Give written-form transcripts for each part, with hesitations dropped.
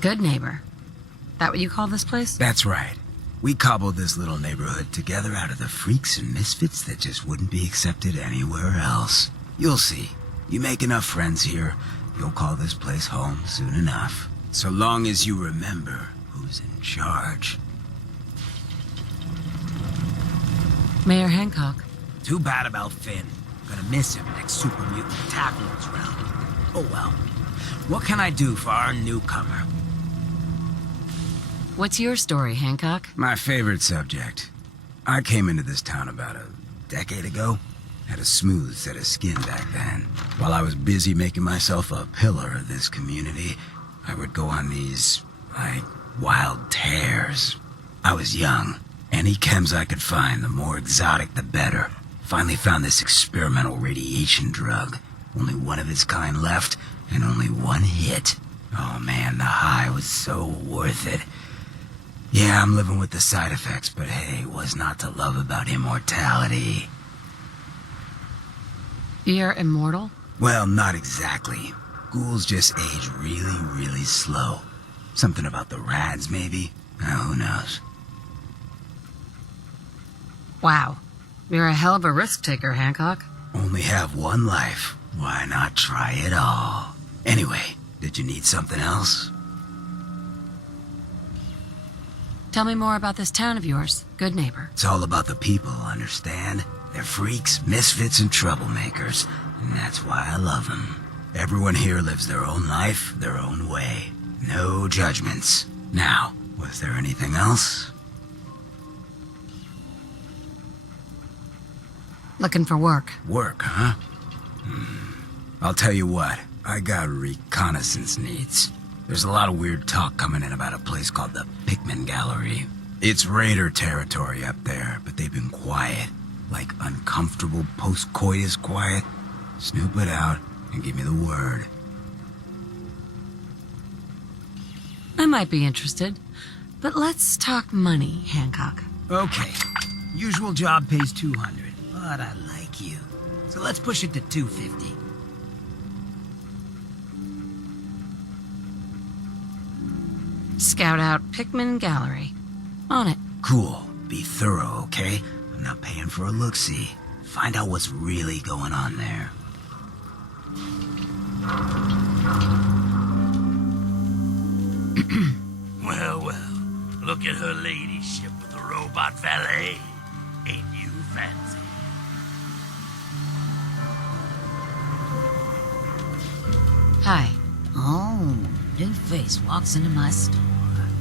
Good neighbor. That what you call this place? That's right. We cobbled this little neighborhood together out of the freaks and misfits that just wouldn't be accepted anywhere else. You'll see. You make enough friends here, you'll call this place home soon enough. So long as you remember who's in charge. Mayor Hancock. Too bad about Finn. Gonna miss him next super mutant tackles round. Oh well. What can I do for our newcomer? What's your story, Hancock? My favorite subject. I came into this town about a decade ago. Had a smooth set of skin back then. While I was busy making myself a pillar of this community, I would go on these, wild tears. I was young. Any chems I could find, the more exotic the better. Finally found this experimental radiation drug. Only one of its kind left, and only one hit. Oh man, the high was so worth it. Yeah, I'm living with the side effects, but hey, what's not to love about immortality? You're immortal? Well, not exactly. Ghouls just age really, really slow. Something about the rads, maybe? Who knows? Wow. You're a hell of a risk taker, Hancock. Only have one life. Why not try it all? Anyway, did you need something else? Tell me more about this town of yours, Good Neighbor. It's all about the people, understand? They're freaks, misfits, and troublemakers, and that's why I love them. Everyone here lives their own life, their own way. No judgments. Now, was there anything else? Looking for work. Work, huh? I'll tell you what, I got reconnaissance needs. There's a lot of weird talk coming in about a place called the Pikmin Gallery. It's raider territory up there, but they've been quiet. Like uncomfortable post-coitus quiet. Snoop it out and give me the word. I might be interested, but let's talk money, Hancock. Okay, usual job pays 200, but I like you. So let's push it to 250. Scout out Pikmin Gallery. On it. Cool. Be thorough, okay? I'm not paying for a look-see. Find out what's really going on there. Well, look at her ladyship with a robot valet. Ain't you fancy? Hi. Oh, new face walks into my store,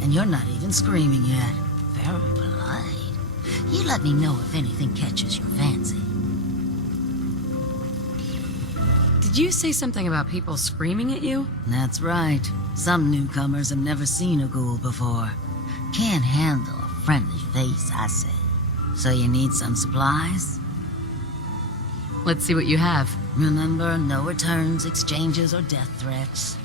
and you're not even screaming yet. Very polite. You let me know if anything catches your fancy. Did you say something about people screaming at you? That's right. Some newcomers have never seen a ghoul before. Can't handle a friendly face, I say. So you need some supplies? Let's see what you have. Remember, no returns, exchanges, or death threats.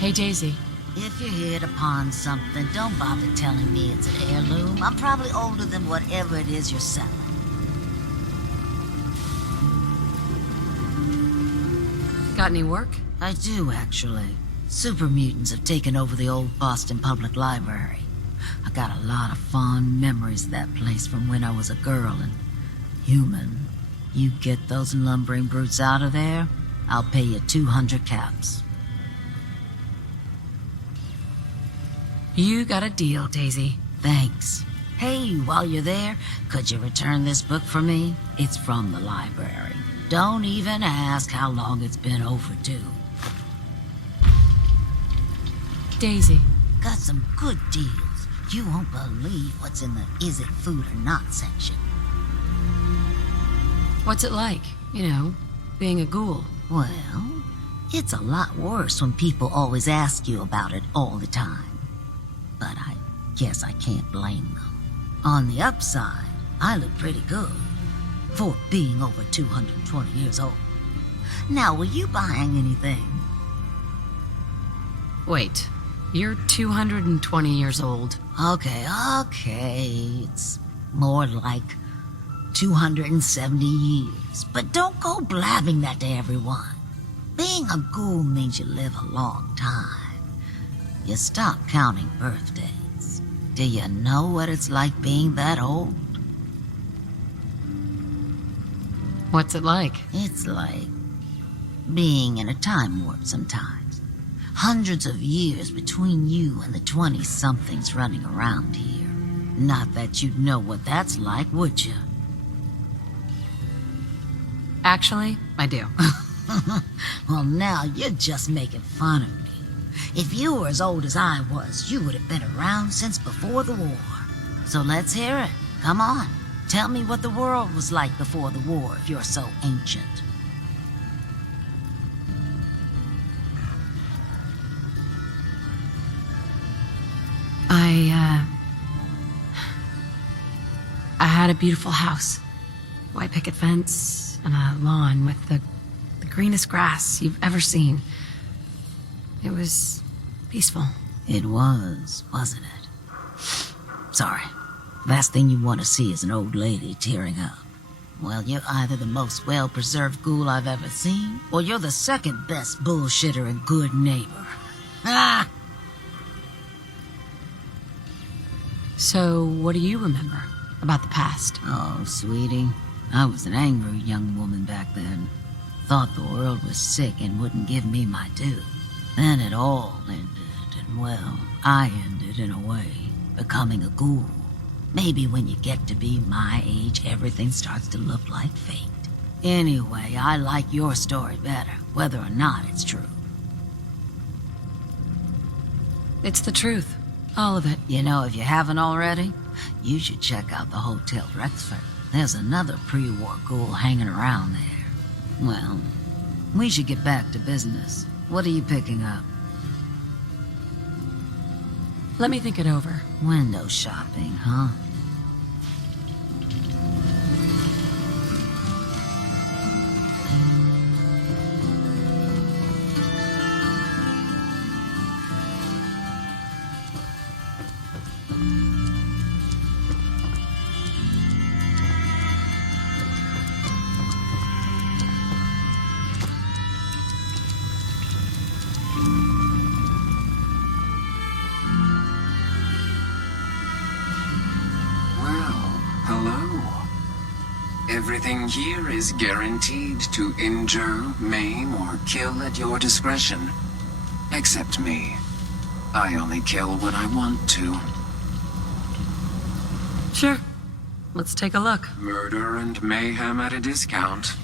Hey, Daisy. If you hit upon something, don't bother telling me it's an heirloom. I'm probably older than whatever it is you're selling. Got any work? I do, actually. Super mutants have taken over the old Boston Public Library. I got a lot of fond memories of that place from when I was a girl and human. You get those lumbering brutes out of there, I'll pay you 200 caps. You got a deal, Daisy. Thanks. Hey, while you're there, could you return this book for me? It's from the library. Don't even ask how long it's been overdue. Daisy. Got some good deals. You won't believe what's in the is it food or not section. What's it like, being a ghoul? Well, it's a lot worse when people always ask you about it all the time. But I guess I can't blame them. On the upside, I look pretty good for being over 220 years old. Now, were you buying anything? Wait, you're 220 years old. Okay. It's more like 270 years. But don't go blabbing that to everyone. Being a ghoul means you live a long time. You stop counting birthdays. Do you know what it's like being that old? What's it like? It's like being in a time warp sometimes. Hundreds of years between you and the 20-somethings running around here. Not that you'd know what that's like, would you? Actually, I do. Well, now you're just making fun of me. If you were as old as I was, you would have been around since before the war. So let's hear it. Come on. Tell me what the world was like before the war if you're so ancient. I had a beautiful house. White picket fence and a lawn with the greenest grass you've ever seen. It was peaceful. It was, wasn't it? Sorry. Last thing you want to see is an old lady tearing up. Well, you're either the most well-preserved ghoul I've ever seen, or you're the second best bullshitter and good neighbor. Ah! So, what do you remember about the past? Oh, sweetie, I was an angry young woman back then. Thought the world was sick and wouldn't give me my due. Then it all ended, and well, I ended in a way, becoming a ghoul. Maybe when you get to be my age, everything starts to look like fate. Anyway, I like your story better, whether or not it's true. It's the truth. All of it. You know, if you haven't already, you should check out the Hotel Rexford. There's another pre-war ghoul hanging around there. Well, we should get back to business. What are you picking up? Let me think it over. Window shopping, huh? Everything here is guaranteed to injure, maim, or kill at your discretion. Except me. I only kill when I want to. Sure. Let's take a look. Murder and mayhem at a discount.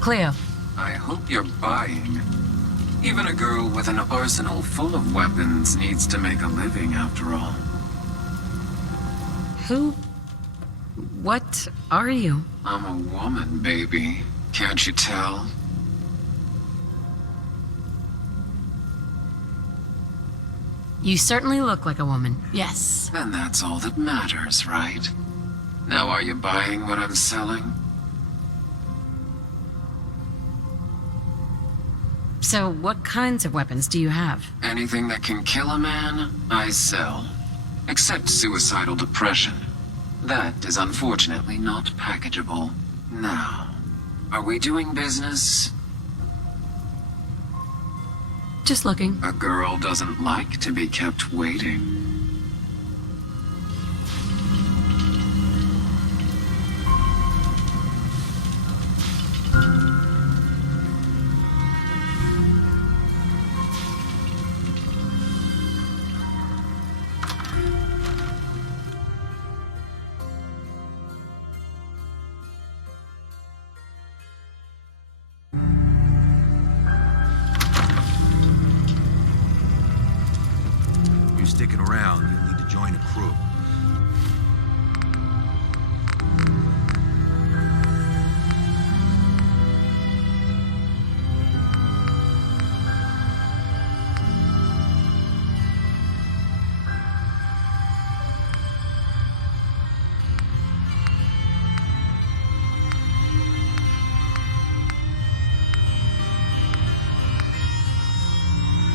Cleo. I hope you're buying. Even a girl with an arsenal full of weapons needs to make a living, after all. Who? What are you? I'm a woman, baby. Can't you tell? You certainly look like a woman, yes. And that's all that matters, right? Now are you buying what I'm selling? So, what kinds of weapons do you have? Anything that can kill a man, I sell. Except suicidal depression. That is unfortunately not packageable. Now, are we doing business? Just looking. A girl doesn't like to be kept waiting. Sticking around, you'll need to join a crew.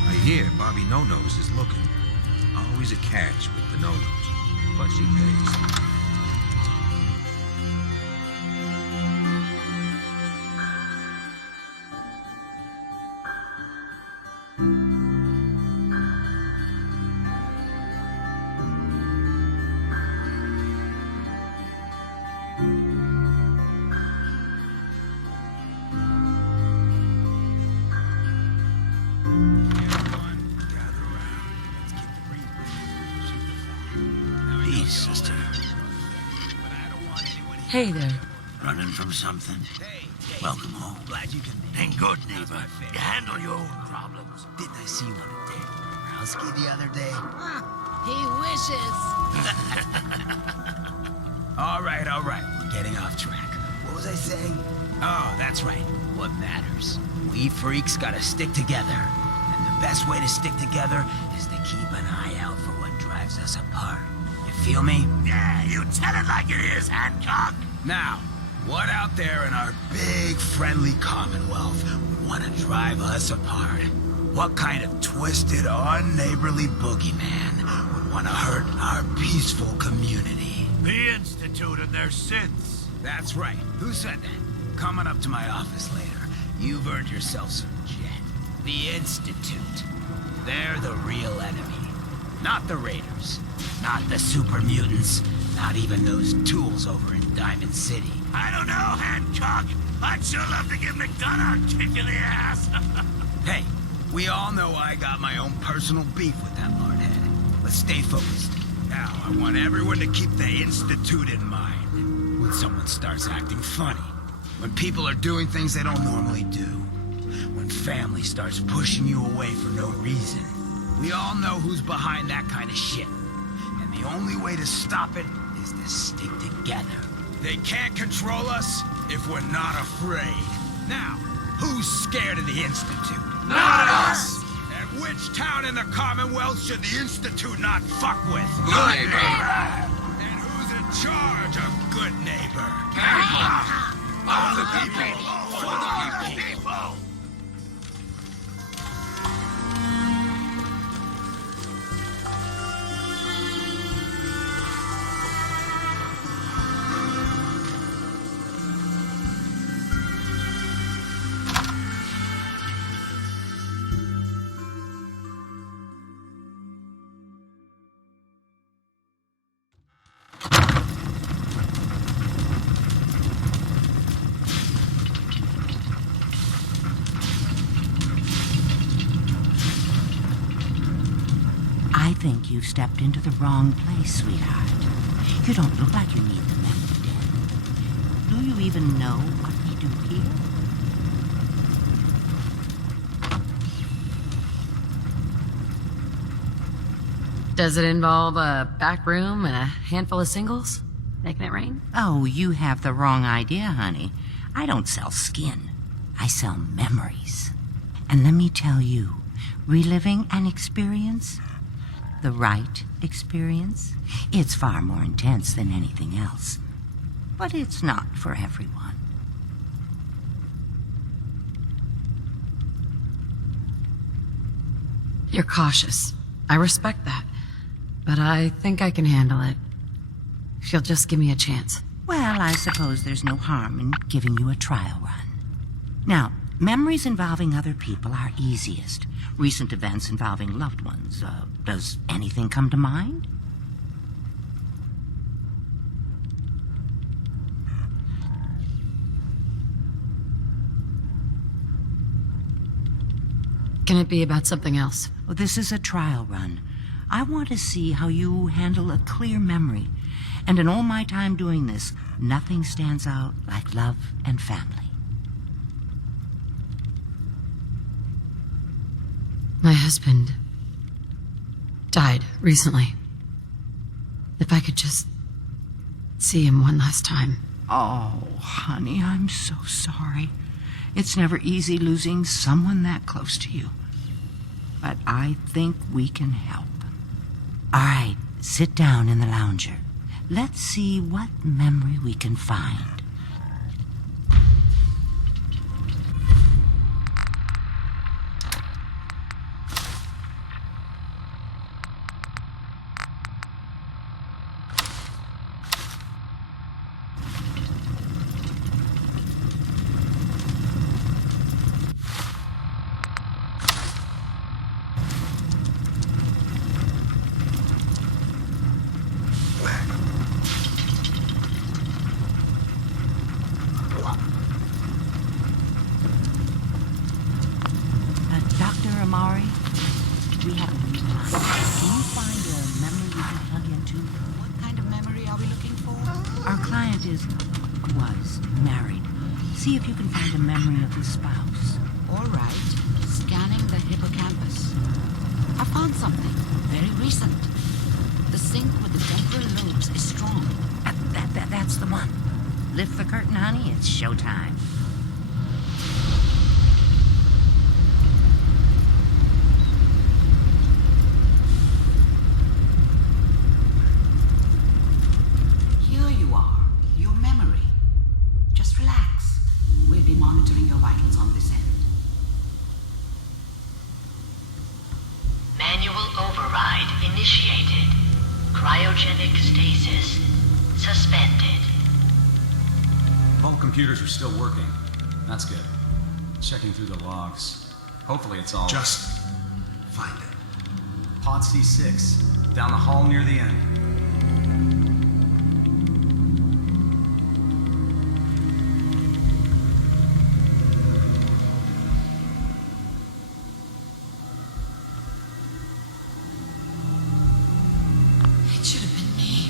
I hear Bobby No-Nose is looking. Always a catch with the no-nos, but she pays. Sister. Hey there. Running from something? Welcome home. Glad you can And good, neighbor. You handle your own problems. Didn't I see you on a date with Browski the other day? He wishes. All right. We're getting off track. What was I saying? Oh, that's right. What matters? We freaks gotta stick together. And the best way to stick together is to keep an eye out for what drives us apart. You feel me? Yeah, you tell it like it is, Hancock. Now, what out there in our big, friendly Commonwealth would want to drive us apart? What kind of twisted, unneighborly boogeyman would want to hurt our peaceful community? The Institute and their sins. That's right. Who said that? Coming up to my office later. You've earned yourself some jet. The Institute. They're the real enemy. Not the Raiders. Not the super mutants. Not even those tools over in Diamond City. I don't know, Hancock. I'd sure love to give McDonough a kick in the ass. Hey, we all know I got my own personal beef with that lordhead. Let's stay focused. Now, I want everyone to keep the Institute in mind. When someone starts acting funny. When people are doing things they don't normally do. When family starts pushing you away for no reason. We all know who's behind that kind of shit. And the only way to stop it is to stick together. They can't control us if we're not afraid. Now, who's scared of the Institute? Not us! And which town in the Commonwealth should the Institute not fuck with? Good neighbor! And who's in charge of good neighbor? Hancock! Of the people! For the people! I think you've stepped into the wrong place, sweetheart. You don't look like you need the medical dead. Do you even know what we do here? Does it involve a back room and a handful of singles? Making it rain? Oh, you have the wrong idea, honey. I don't sell skin. I sell memories. And let me tell you, reliving an experience, the right experience, it's far more intense than anything else. But it's not for everyone. You're cautious. I respect that. But I think I can handle it. If you'll just give me a chance. Well, I suppose there's no harm in giving you a trial run. Now, memories involving other people are easiest. Recent events involving loved ones. Does anything come to mind? Can it be about something else? Oh, this is a trial run. I want to see how you handle a clear memory. And in all my time doing this, nothing stands out like love and family. My husband died recently. If I could just see him one last time. Oh, honey, I'm so sorry. It's never easy losing someone that close to you. But I think we can help. All right, sit down in the lounger. Let's see what memory we can find. Dr. Amari, we have a new client. Can you find a memory we can plug into? What kind of memory are we looking for? Our client was married. See if you can find a memory of his spouse. All right. Scanning the hippocampus. I found something. Very recent. The sync with the temporal lobes is strong. That's the one. Lift the curtain, honey. It's showtime. Here you are. Your memory. Just relax. We'll be monitoring your vitals on this end. Manual override initiated. Cryogenic stasis suspended. All computers are still working. That's good. Checking through the logs. Hopefully it's all... Just find it. Pod C6. Down the hall near the end. It should have been me.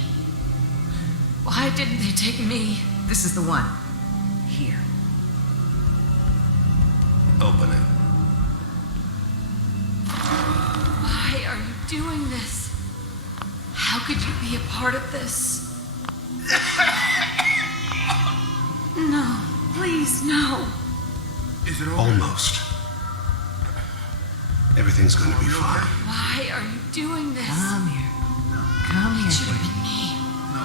Why didn't they take me? This is the one. Here. Open it. Why are you doing this? How could you be a part of this? No, please, no. Is it over? Almost. Everything's gonna be fine. Why are you doing this? Come here. Come It here. should have been me. No.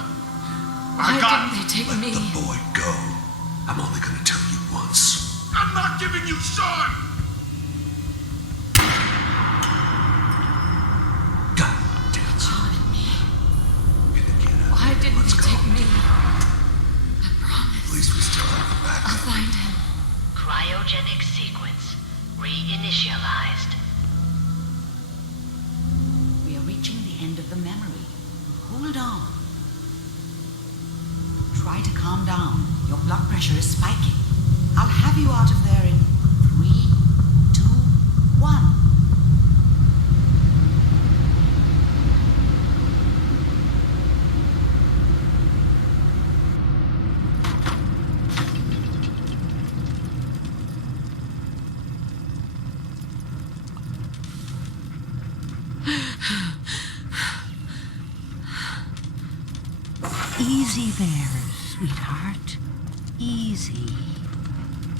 Why didn't they take Let me? the boy go. I'm only gonna tell you once. I'm not giving you Sean! God damn It should have been me. it. Why didn't Let's you go. take me? I promise. At least we still have the I'll backup. find him. Cryogenic sequence reinitialized. We are reaching the end of the memory. Hold on. Try to calm down. Your blood pressure is spiking. I'll have you out of there in 3, 2, 1. Easy there, sweetheart. Easy.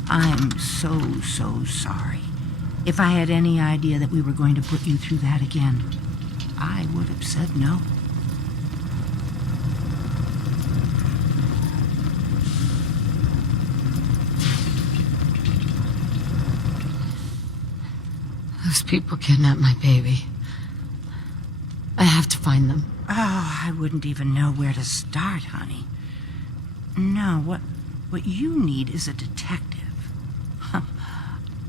I am so, so sorry. If I had any idea that we were going to put you through that again, I would have said no. Those people kidnapped my baby. I have to find them. Oh, I wouldn't even know where to start, honey. No, what you need is a detective.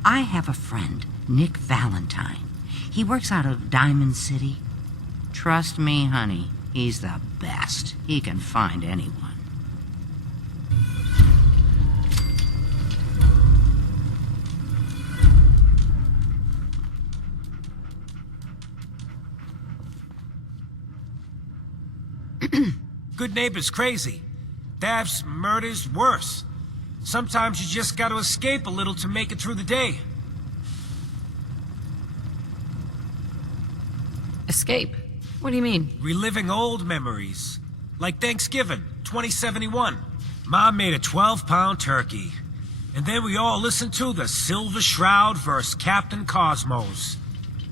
I have a friend, Nick Valentine. He works out of Diamond City. Trust me, honey, he's the best. He can find anyone. Good neighbor's crazy. Thefts, murders, worse. Sometimes you just gotta escape a little to make it through the day. Escape? What do you mean? Reliving old memories. Like Thanksgiving, 2071. Mom made a 12-pound turkey. And then we all listened to the Silver Shroud vs. Captain Cosmos.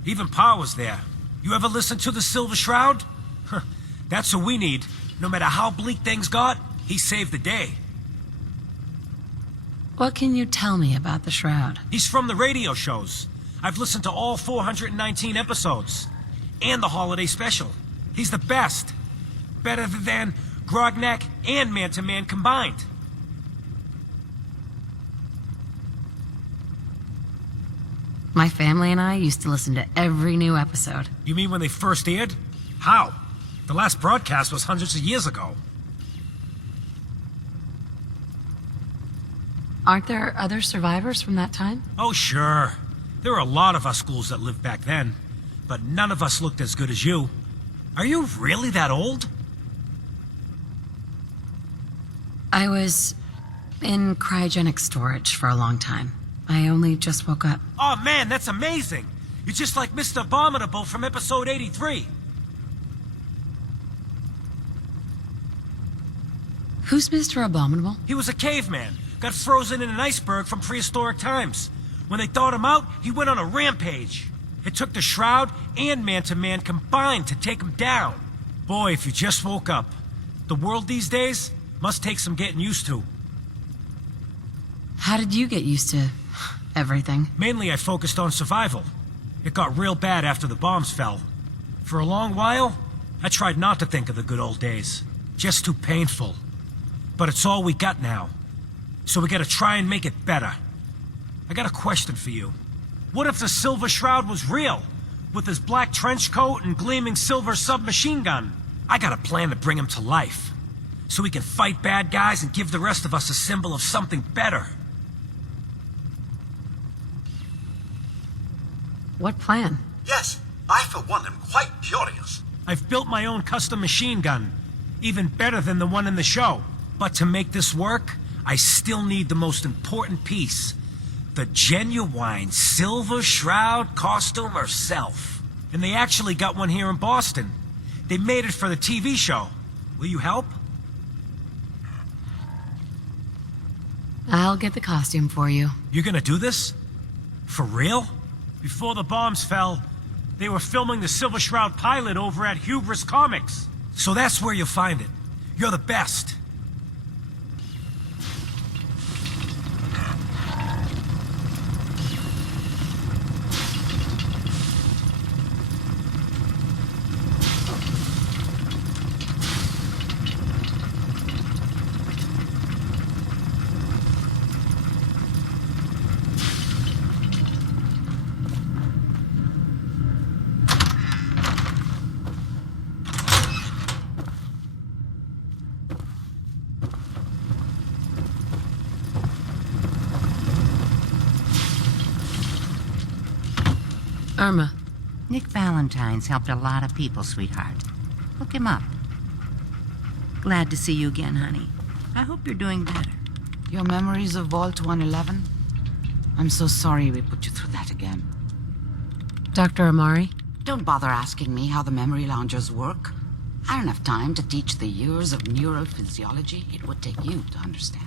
Even Pa was there. You ever listen to the Silver Shroud? That's what we need. No matter how bleak things got, he saved the day. What can you tell me about the Shroud? He's from the radio shows. I've listened to all 419 episodes. And the holiday special. He's the best. Better than Grognak and Man to Man combined. My family and I used to listen to every new episode. You mean when they first aired? How? The last broadcast was hundreds of years ago. Aren't there other survivors from that time? Oh, sure. There were a lot of us schools that lived back then. But none of us looked as good as you. Are you really that old? I was in cryogenic storage for a long time. I only just woke up. Oh man, that's amazing! You're just like Mr. Abominable from episode 83. Who's Mr. Abominable? He was a caveman. Got frozen in an iceberg from prehistoric times. When they thawed him out, he went on a rampage. It took the Shroud and Man to Man combined to take him down. Boy, if you just woke up. The world these days must take some getting used to. How did you get used to everything? Mainly I focused on survival. It got real bad after the bombs fell. For a long while, I tried not to think of the good old days. Just too painful. But it's all we got now. So we gotta try and make it better. I got a question for you. What if the Silver Shroud was real? With his black trench coat and gleaming silver submachine gun? I got a plan to bring him to life. So we can fight bad guys and give the rest of us a symbol of something better. What plan? Yes, I for one am quite curious. I've built my own custom machine gun. Even better than the one in the show. But to make this work, I still need the most important piece. The genuine Silver Shroud costume herself. And they actually got one here in Boston. They made it for the TV show. Will you help? I'll get the costume for you. You're gonna do this? For real? Before the bombs fell, they were filming the Silver Shroud pilot over at Hubris Comics. So that's where you'll find it. You're the best. Irma. Nick Valentine's helped a lot of people, sweetheart. Look him up. Glad to see you again, honey. I hope you're doing better. Your memories of Vault 111? I'm so sorry we put you through that again. Dr. Amari? Don't bother asking me how the memory loungers work. I don't have time to teach the years of neural physiology it would take you to understand.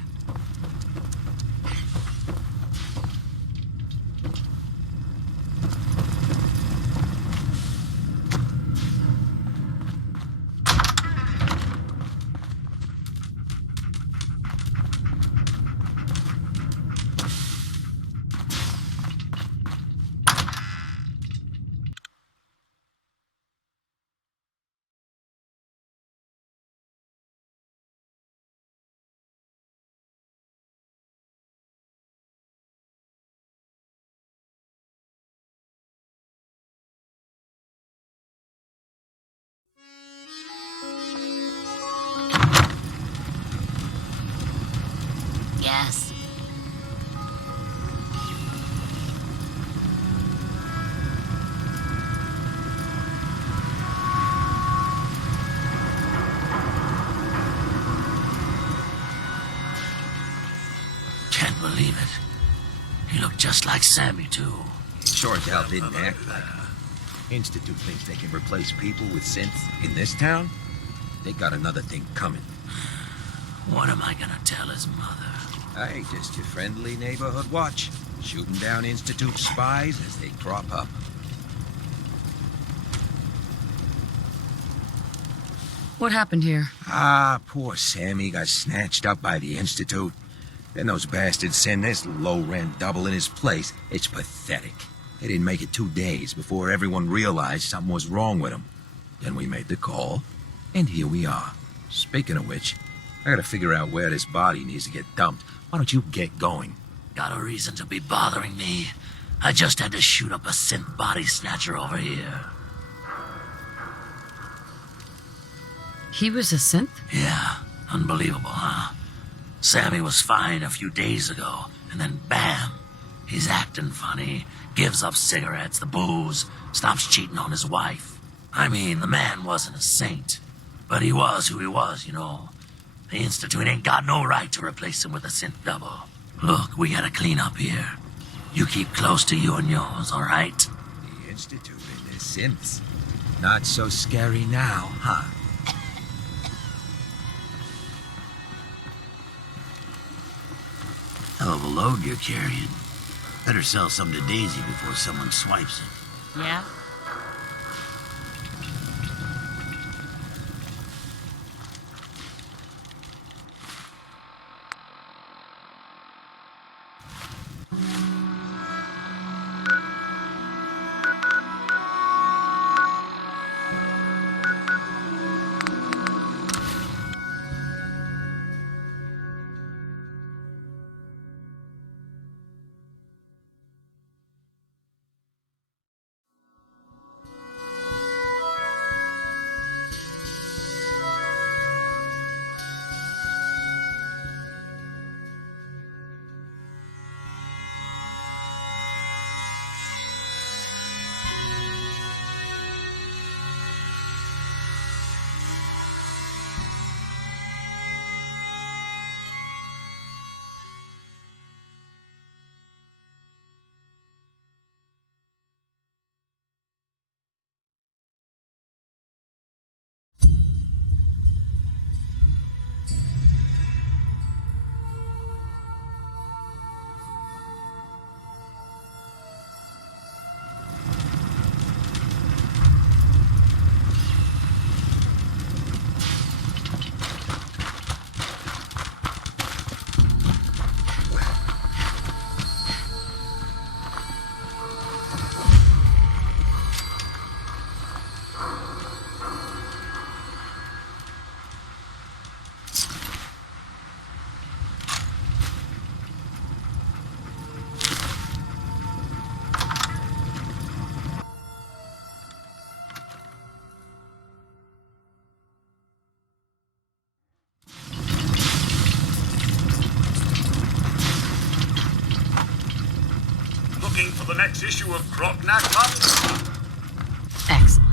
guess. Can't believe it. He looked just like Sammy, too. Shortell didn't act like him. Institute thinks they can replace people with synths in this town? They got another thing coming. What am I gonna tell his mother? Hey, just your friendly neighborhood watch. Shooting down Institute spies as they crop up. What happened here? Ah, poor Sammy got snatched up by the Institute. Then those bastards send this low-rent double in his place. It's pathetic. They didn't make it 2 days before everyone realized something was wrong with him. Then we made the call, and here we are. Speaking of which, I gotta figure out where this body needs to get dumped. Why don't you get going? Got a reason to be bothering me. I just had to shoot up a synth body snatcher over here. He was a synth? Yeah, unbelievable, huh? Sammy was fine a few days ago, and then bam, he's acting funny, gives up cigarettes, the booze, stops cheating on his wife. I mean, the man wasn't a saint, but he was who he was, you know. The Institute ain't got no right to replace him with a synth double. Look, we gotta clean up here. You keep close to you and yours, all right? The Institute and their synths. Not so scary now, huh? Hell of a load you're carrying. Better sell some to Daisy before someone swipes it. Yeah? Looking for the next issue of Grognak Club? Excellent.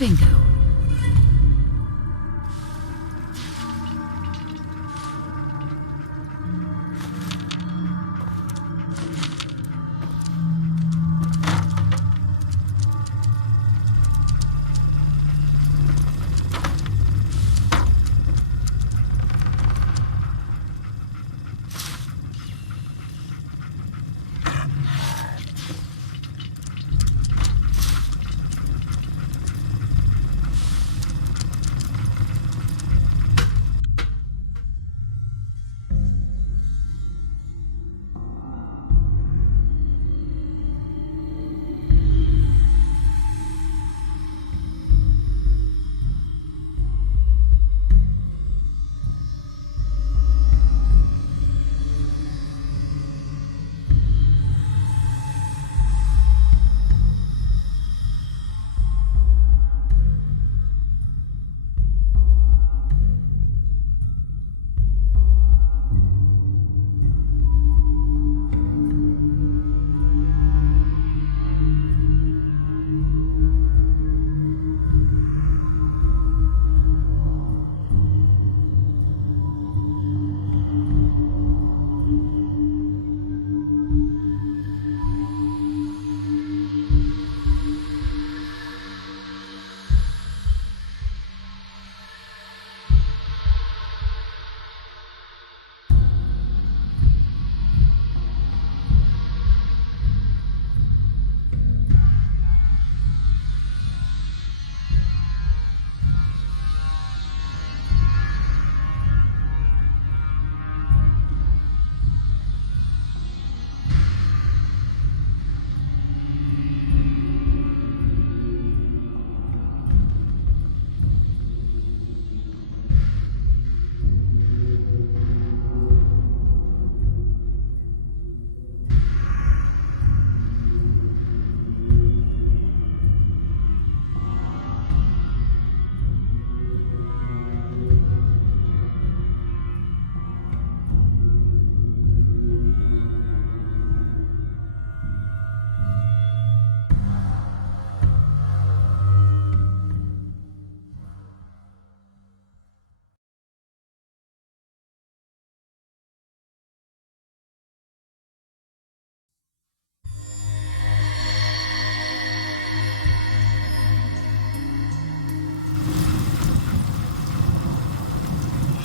Bingo.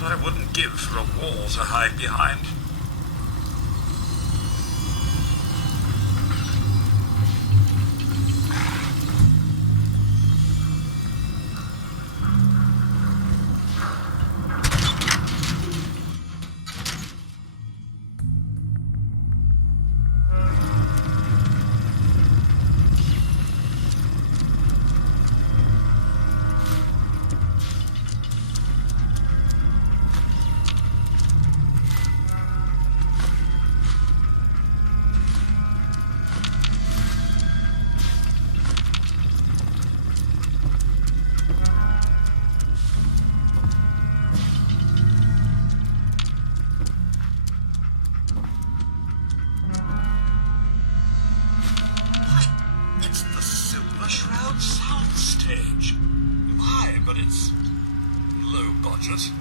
I wouldn't give for a wall to hide behind. Soundstage. My, but it's low budget.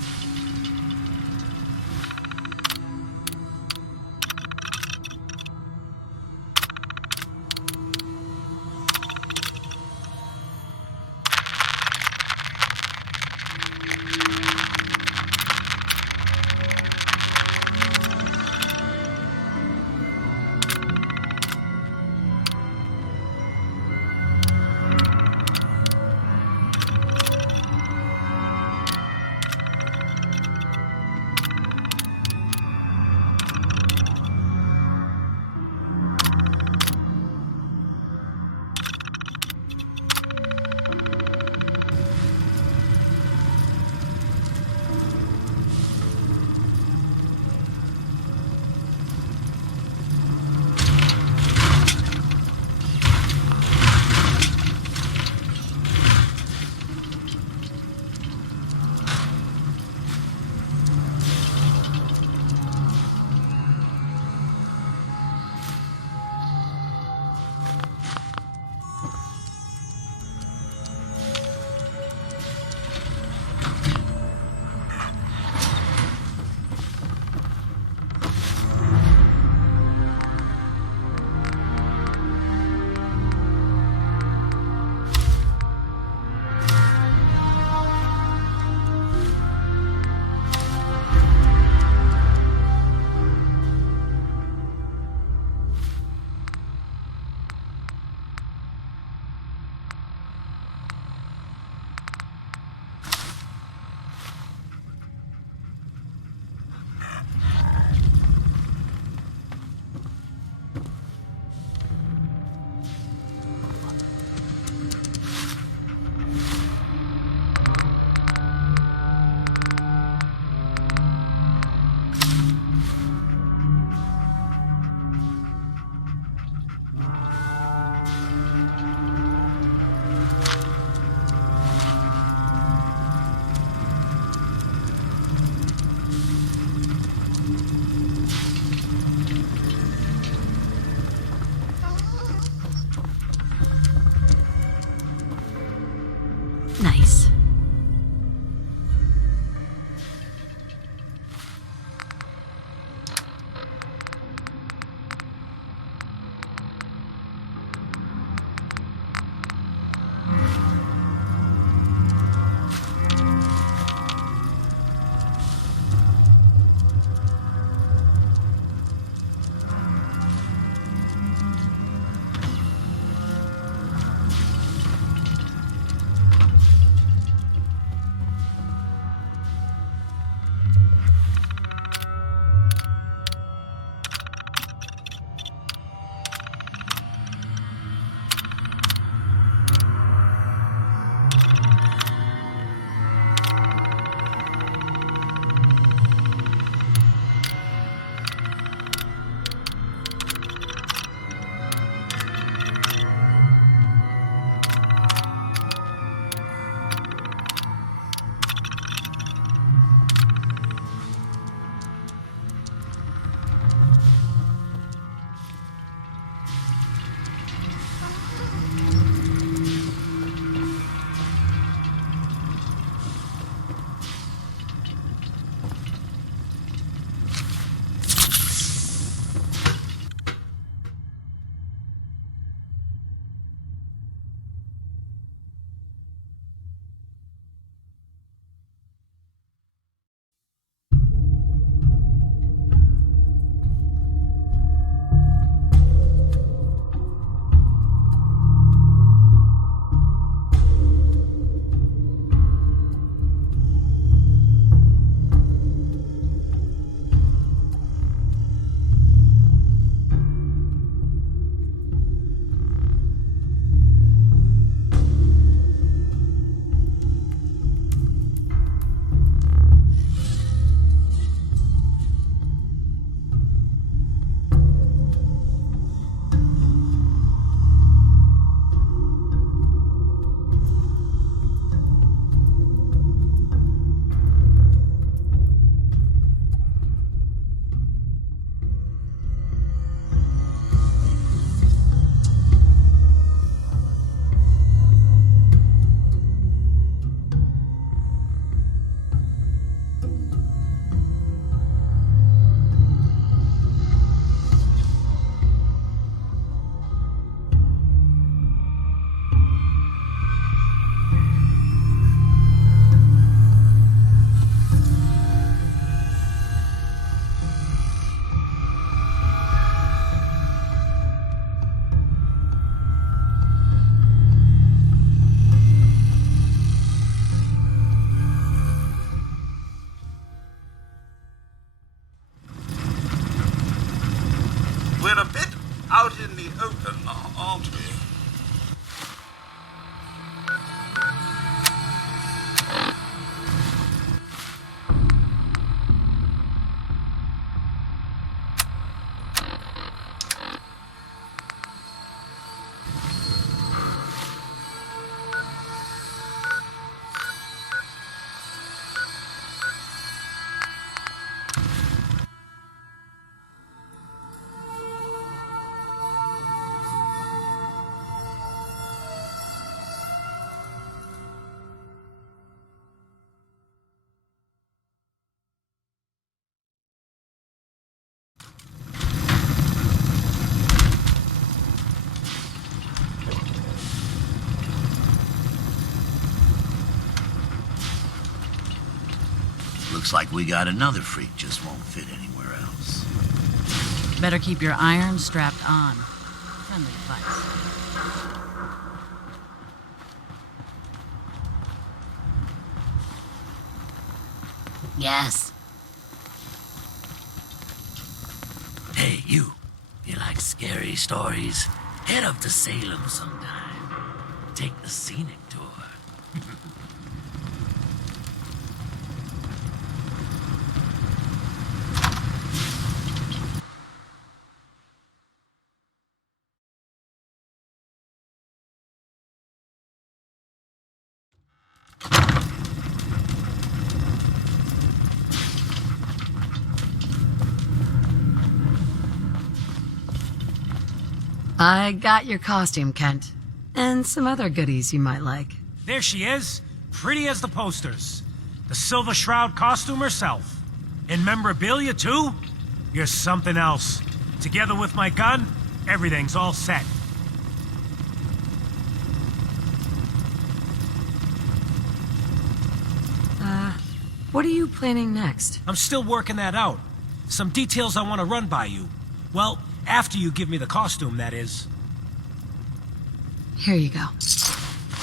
We're a bit out in the open, aren't we? Looks like we got another freak, just won't fit anywhere else. Better keep your iron strapped on. Friendly advice. Yes. Hey, you like scary stories? Head up to Salem sometime. Take the scenic tour. I got your costume, Kent. And some other goodies you might like. There she is, pretty as the posters. The Silver Shroud costume herself. And memorabilia, too? You're something else. Together with my gun, everything's all set. What are you planning next? I'm still working that out. Some details I want to run by you. Well, after you give me the costume, that is. Here you go.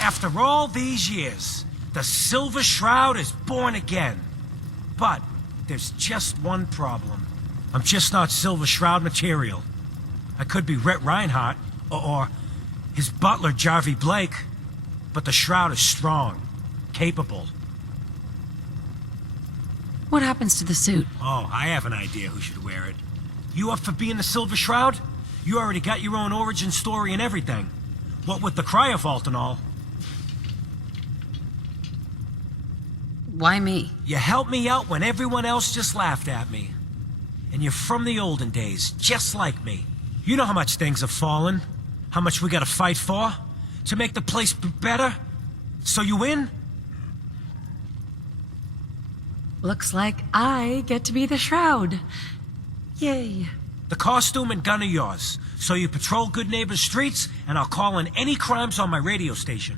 After all these years, the Silver Shroud is born again. But There's just one problem. I'm just not Silver Shroud material. I could be Rhett Reinhardt, or his butler, Jarvie Blake, but the Shroud is strong, capable. What happens to the suit? Oh, I have an idea who should wear it. You up for being the Silver Shroud? You already got your own origin story and everything. What with the cryovault and all. Why me? You helped me out when everyone else just laughed at me. And you're from the olden days, just like me. You know how much things have fallen, how much we gotta fight for, to make the place better. So you in? Looks like I get to be the Shroud. Yay. The costume and gun are yours, so you patrol Good Neighbor's streets, and I'll call in any crimes on my radio station.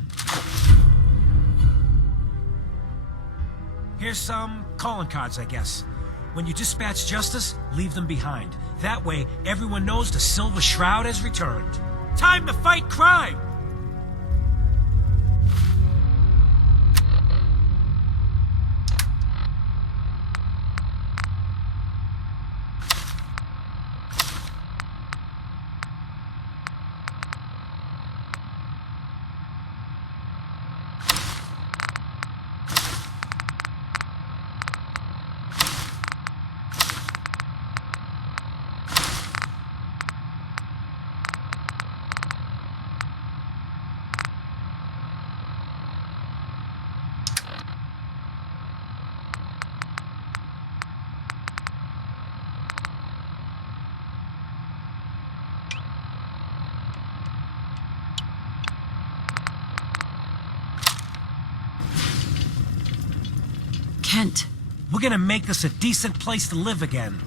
Here's some calling cards, I guess. When you dispatch justice, leave them behind. That way, everyone knows the Silver Shroud has returned. Time to fight crime! Kent. We're gonna make this a decent place to live again.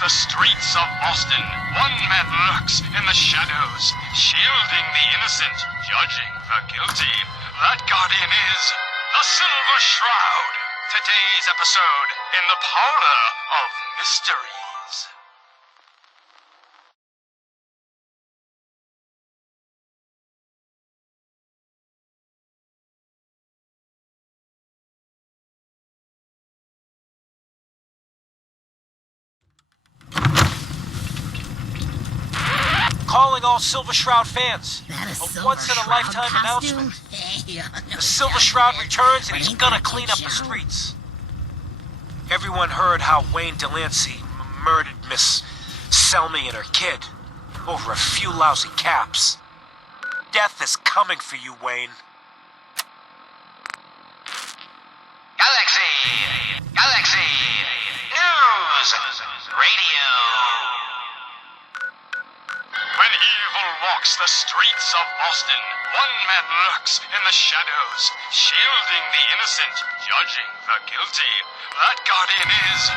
The streets of Boston, one man lurks in the shadows, shielding the innocent, judging the guilty. That guardian is the Silver Shroud. Today's episode in the Parlor of Mysteries. Calling all Silver Shroud fans. That a A Silver once-in-a-lifetime Shroud costume? announcement. Hey, The Silver Shroud returns and he's gonna clean up the streets. Everyone heard how Wayne Delancey murdered Miss Selmy and her kid over a few lousy caps. Death is coming for you, Wayne. Galaxy News Radio. When evil walks the streets of Boston, one man lurks in the shadows, shielding the innocent, judging the guilty. That guardian is...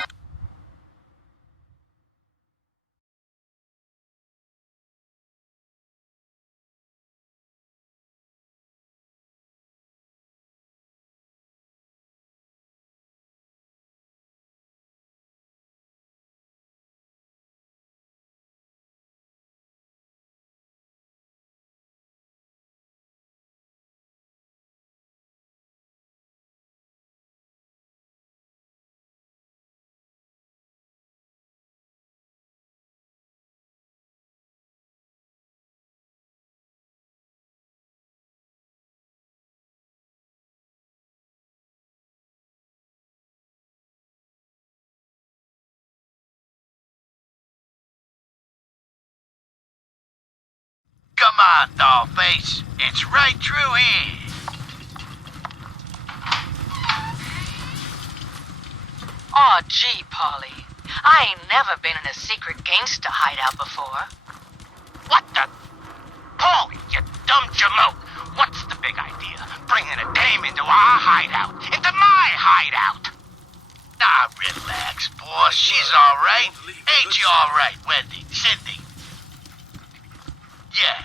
Come on, Dollface. It's right through here. Aw, gee, Polly. I ain't never been in a secret gangster hideout before. What the? Paulie, you dumb jalope. What's the big idea? idea, bringing a dame into our hideout, into my hideout. Nah, relax, boss. She's all right. Ain't you all right, Wendy? Cindy? Yeah.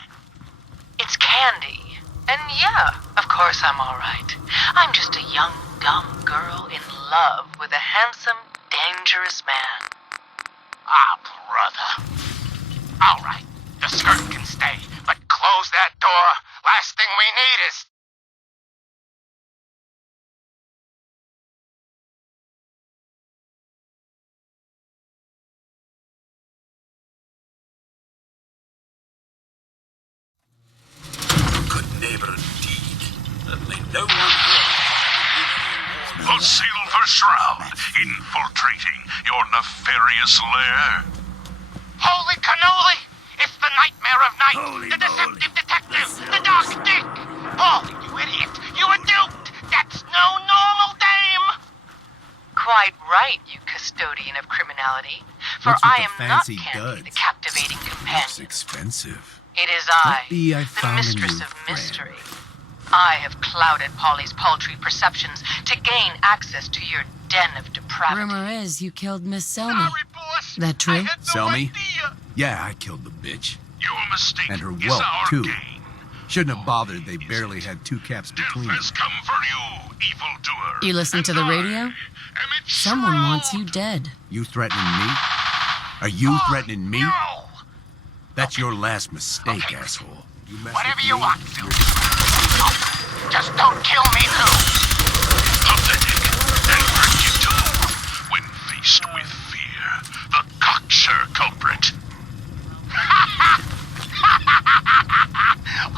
It's Candy. And yeah, of course I'm all right. I'm just a young, dumb girl in love with a handsome, dangerous man. Ah, brother. All right, the skirt can stay, but close that door. Last thing we need is... Good neighbor indeed. Certainly no one here. The Silver Shroud, infiltrating your nefarious lair. Holy cannoli! It's the nightmare of night! The deceptive detective! The dark dick! Oh, you idiot! You were duped! That's no normal dame! Quite right, you custodian of criminality. For What's with I the am not fancy Candy, the duds? captivating Looks companion. expensive. It is I, Might be I the found a mistress new of friend. mystery. I have clouded Polly's paltry perceptions to gain access to your den of depravity. Rumor is you killed Miss Selmy. That true? Selmy? Yeah, I killed the bitch. Your mistake And her is whelp, our too. gain. Shouldn't have bothered, they barely had 2 caps between them. Has come for you, evildoer. You listen to the radio? Someone wants you dead. You threatening me? Are you threatening me? That's your last mistake, asshole. You mess Whatever with you me, want, you're- Just don't kill me, too! Pathetic and brightitude. When faced with fear, the cocksure culprit.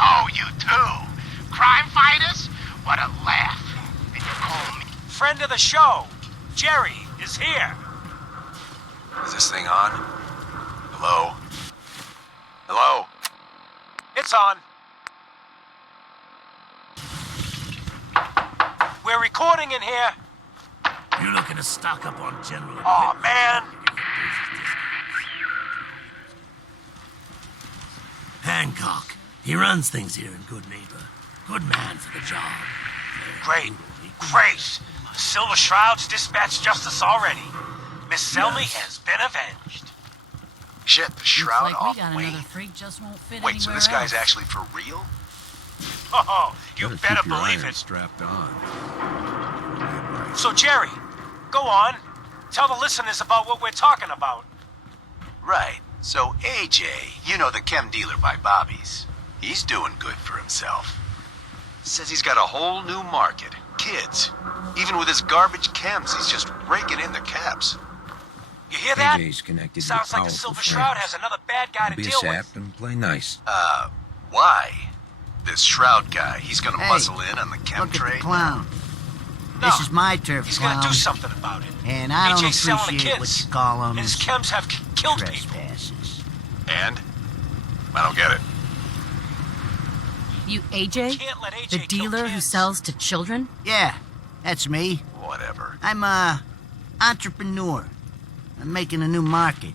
Oh, you too! Crime fighters? What a laugh. And you call me... Friend of the show, Jerry, is here. Is this thing on? Hello? Hello? It's on. We're recording in here. You looking to stock up on general Oh, man. Hancock. He runs things here in Good Neighbor. Good man for the job. Great. Great. Silver Shroud's dispatched justice already. Miss Selmy has been avenged. Shit, the shroud Looks like off we got Wayne. another freak just won't fit Wait, so anywhere this guy's else. actually for real? Oh, you Better better keep your believe irons it. strapped on. So, Jerry, go on. Tell the listeners about what we're talking about. Right. So AJ, you know the chem dealer by Bobby's. He's doing good for himself. Says he's got a whole new market. Kids. Even with his garbage chems, he's just raking in the caps. You hear that? AJ's connected Sounds with like the powerful Silver friends. Shroud has another bad guy to Be a deal sap with. and play nice. Why? This Shroud guy, he's gonna Hey, muzzle in on the chem Look at the trade? clown. No, This is my turf, He's clown. gonna do something about it. And I don't AJ's selling the appreciate what kids. you call them And his chems have killed people. trespasses. And? I don't get it. You AJ? Can't let AJ The kill dealer who kids. sells to children? Yeah, that's me. Whatever. I'm a entrepreneur. I'm making a new market.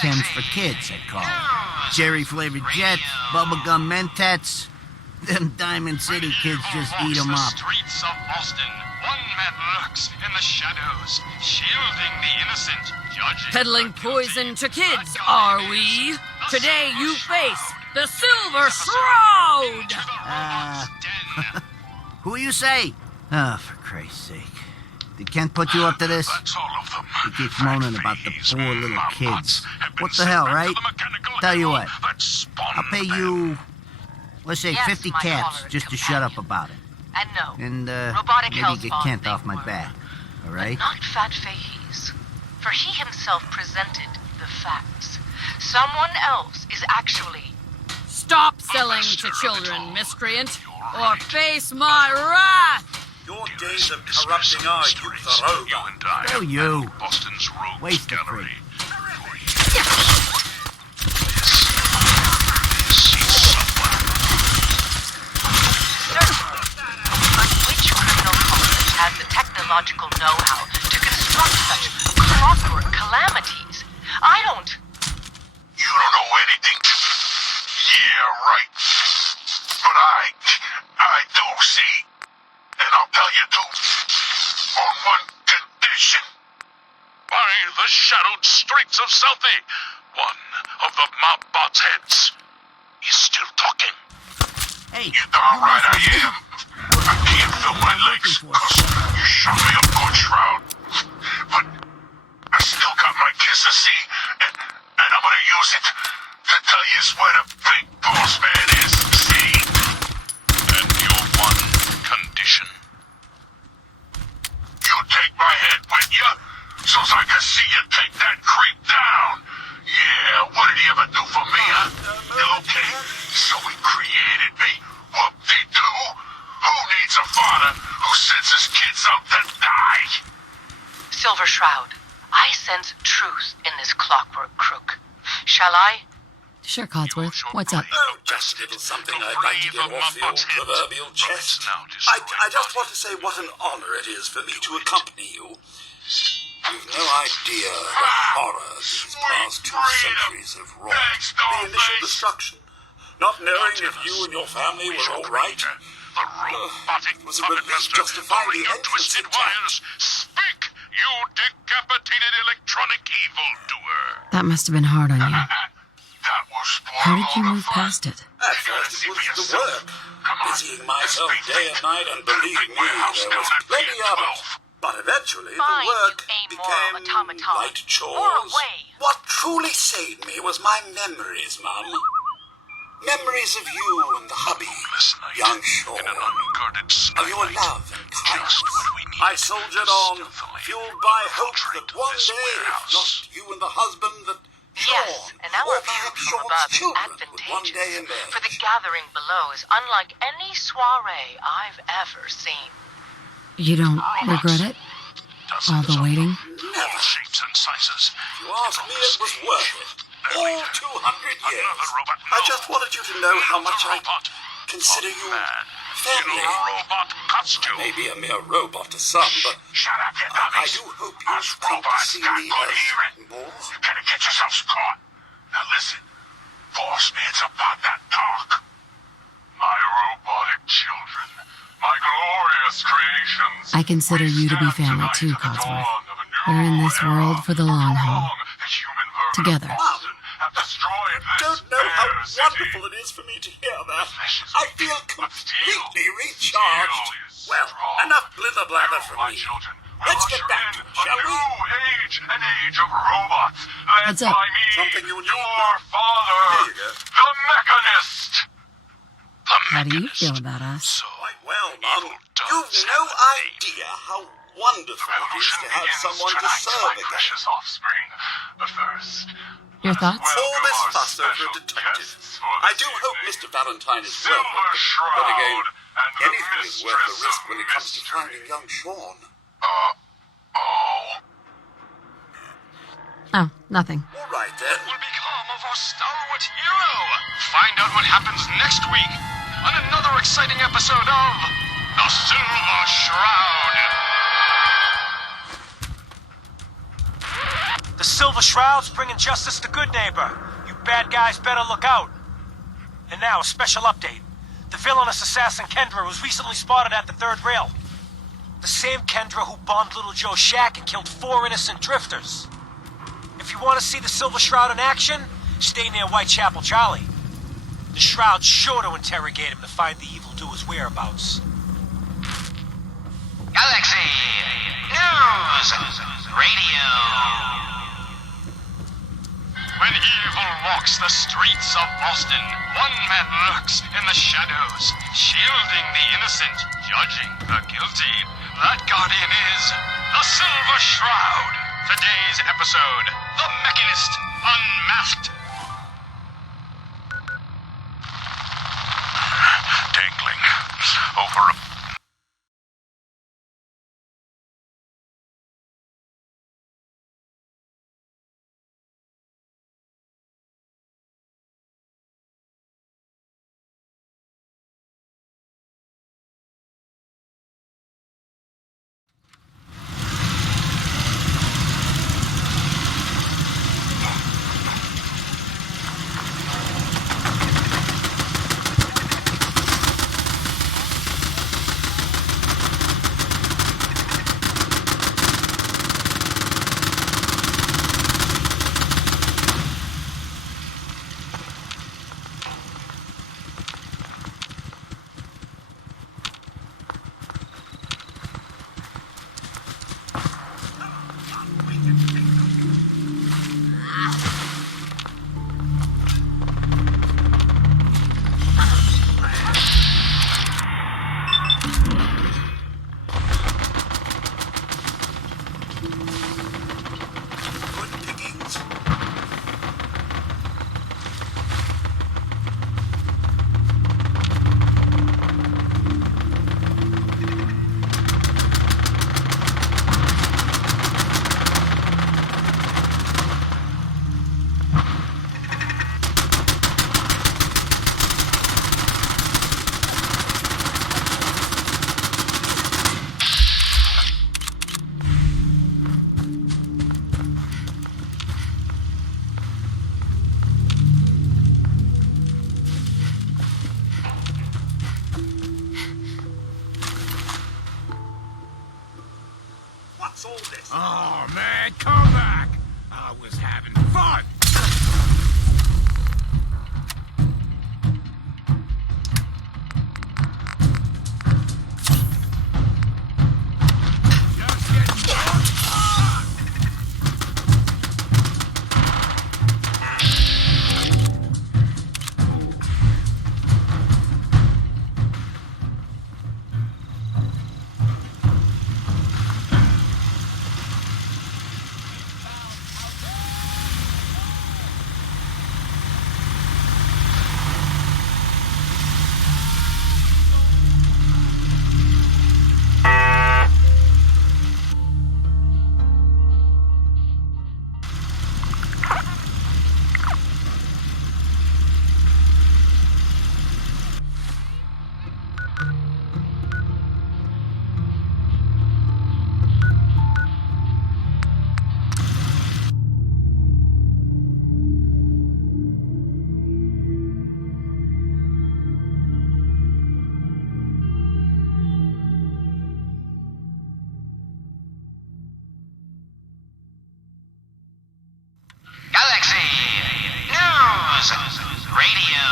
Chems for kids, I call it. Cherry-flavored jets, bubblegum mentats. Them Diamond City kids just eat them The up. streets of Boston, one man lurks in the shadows, shielding the innocent, judging Peddling poison to kids, are we? Today you face the Silver Shroud! Who you say? Oh, for Christ's sake. Did Kent put you up to this? That's all of them. He keeps moaning about the These poor little mobbots kids. have been What the sent hell, back to right? the mechanical Tell you hell what. that spawned I'll pay you, let's say, Yes, 50 my caps tolerant just to shut up about it. And no, And, robotic maybe hell's get fault Kent they off my were. back. All right? Not Fat Fahey's. For he himself presented the facts. Someone else is actually... Stop selling to children, miscreant, or face my wrath! Your days of corrupting our youth are over. You and I Screw you. Boston's rogues Waste of gallery. But which criminal culprit has the technological know-how to construct such clockwork calamities? I don't... You don't know anything. Yeah, right. But I do streets of Southie. One of the mob boss heads is still talking. Hey, you darn right I am. I can't feel my legs. You shot me up good, Shroud. But I still got my kisser, see? And I'm gonna use it to tell you where the big boss man is, see? And your one condition. You take my head with you, so I can see you take that creep down. Yeah, what did he ever do for me, huh? Okay, so he created me. Whoop-de-doo. Who needs a father who sends his kids out to die? Silver Shroud, I sense truth in this clockwork crook. Shall I? Sure, Codsworth. What's up? Oh, just a little something I'd like to get off your proverbial chest. I just want to say what an honor it is for me to accompany you. You've no idea the horror these past 2 centuries have wrought. The initial destruction. Not knowing if you and your family were all right. It was a relief just to find the entrance intact. Speak, you decapitated electronic evildoer. That must have been hard on you. How did you move past it? At first it was the work. Busying myself day and night, and believe me, there was plenty of it. But eventually the work became light chores. What truly saved me was my memories, Mum. Memories of you and the hubby, young Shaw. Of your love and kindness. I soldiered on, fueled by hope that one day, if not you and the husband, that Yes, and our view from above is advantageous, for the gathering below is unlike any soiree I've ever seen. You don't regret it? All the waiting? Never. Shapes and sizes. If you ask me, it was worth it. All 200 years. I just wanted you to know how much I consider you family. I may be a mere robot to some, but I do hope you've come to see me as more. Gotta get yourselves caught. Now listen, Boss Man's about that talk. My robotic children, my glorious creations. I consider you to be family too, Codsworth. We're in this world for the long haul. Together. Don't know how wonderful it is for me to hear that. I feel completely recharged. Well, enough blither-blather from me. Let's get back to it, shall we? An age of robots, led What's up? by me, Something you need, your father, Here you go. the Mechanist. How do you feel about us? Quite well, Mum. You've no idea how wonderful it is to have someone to serve again. Precious offspring. But first, Your thoughts? All this fuss over a detective. I do hope Mr. Valentine is worth it. But again, anything is worth the risk when it comes to finding young Sean. Oh, nothing. All right, then. Will become of our stalwart hero. Find out what happens next week on another exciting episode of The Silver Shroud. The Silver Shroud's bringing justice to Good Neighbor. You bad guys better look out. And now, a special update. The villainous assassin Kendra was recently spotted at the third rail. The same Kendra who bombed Little Joe's shack and killed 4 innocent drifters. If you want to see the Silver Shroud in action, stay near Whitechapel Charlie. The Shroud's sure to interrogate him to find the evildoer's whereabouts. Galaxy News Radio. When evil walks the streets of Boston, one man lurks in the shadows, shielding the innocent, judging the guilty. That guardian is the Silver Shroud. Today's episode, The Mechanist Unmasked. Dangling over a... What's all this? Oh, man, come back! I was having fun! Galaxy News Radio.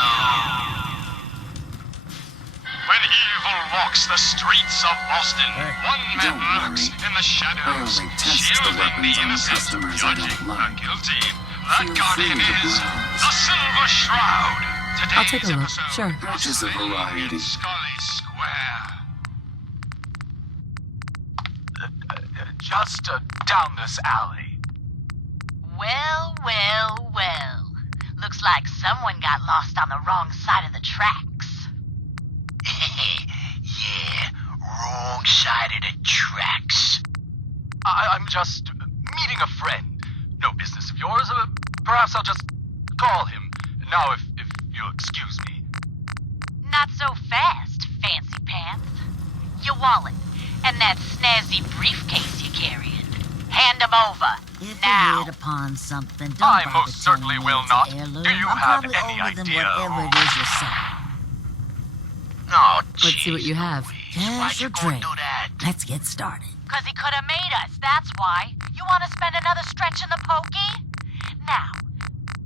When evil walks the streets of Boston, one man lurks in the shadows, shielding the innocent, judging the guilty. That guardian is the Silver Shroud. I'll take a look. Sure. Patches of variety. Scully Square. Just down this alley. Well, well, well. Looks like someone got lost on the wrong side of the tracks. Yeah, wrong side of the tracks. I'm just meeting a friend. No business of yours. Perhaps I'll just call him. Now, if you'll excuse me. Not so fast, fancy pants. Your wallet and that snazzy briefcase you're carrying. Hand them over. If now. you hit upon something, don't I bother most certainly telling me will it's not. an heirloom. Do you I'm have probably any older than idea? whatever it is you're selling. Oh, Let's see what you have. Cash or drink? Let's get started. Cause he could have made us, that's why. You want to spend another stretch in the pokey? Now,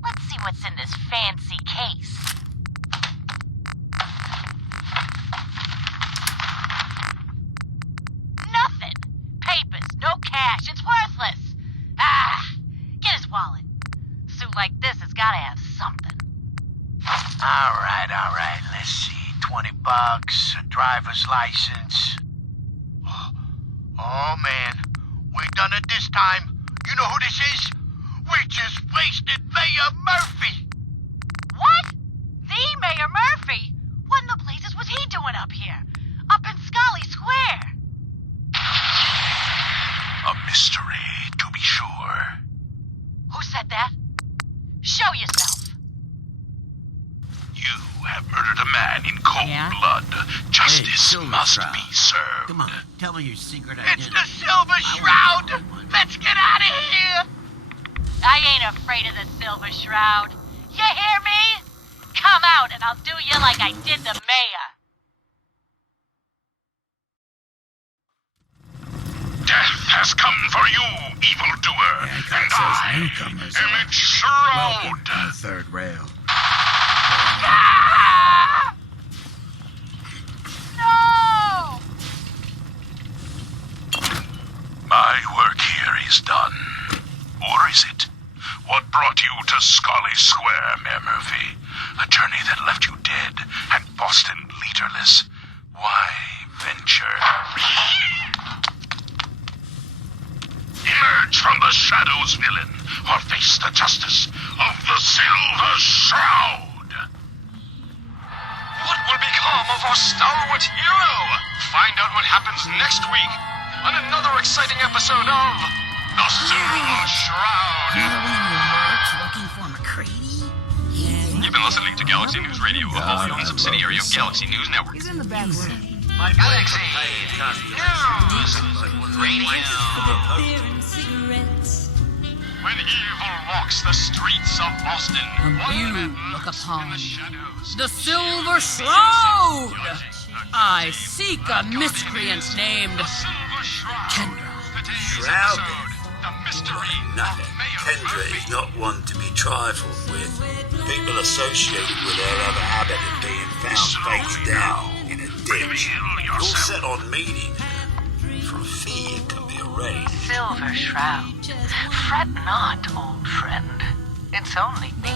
let's see what's in this fancy case. Nothing. Papers, no cash, it's worthless. Ah, get his wallet. Suit like this has gotta have something. All right. Let's see. $20, a driver's license. Oh, man. We done it this time. You know who this is? We just wasted Mayor Murphy. What? The Mayor Murphy? What in the blazes was he doing up here? Up in Scully Square? A mystery, to be sure. Who said that? Show yourself. You have murdered a man in cold blood. Justice must be served. Come on, tell me your secret It's identity. the Silver Shroud. Let's get out of here. I ain't afraid of the Silver Shroud. You hear me? Come out and I'll do you like I did the mayor. Death has come for you, evildoer. And I am its shroud. Third rail. Ah! No! My work here is done. Or is it? What brought you to Scully Square, Mayor Murphy? A journey that left you dead and Boston leaderless. Why venture? Emerge from the shadows, villain, or face the justice of the Silver Shroud. What will become of our stalwart hero? Find out what happens next week on another exciting episode of The Silver Shroud. Looking for McCready? You've been listening to Galaxy News Radio, a wholly owned subsidiary of Galaxy News Network. He's in the back room. Galaxy News Radio. When evil walks the streets of Boston, You look upon the Silver Shroud. I seek a miscreant named Kendra. Shroud nothing. Kendra is not one to be trifled with. People associated with her have a habit of being found face down in a ditch. You're set on meeting her. For a fee, it can be arranged. Silver Shroud. Fret not, old friend. It's only me.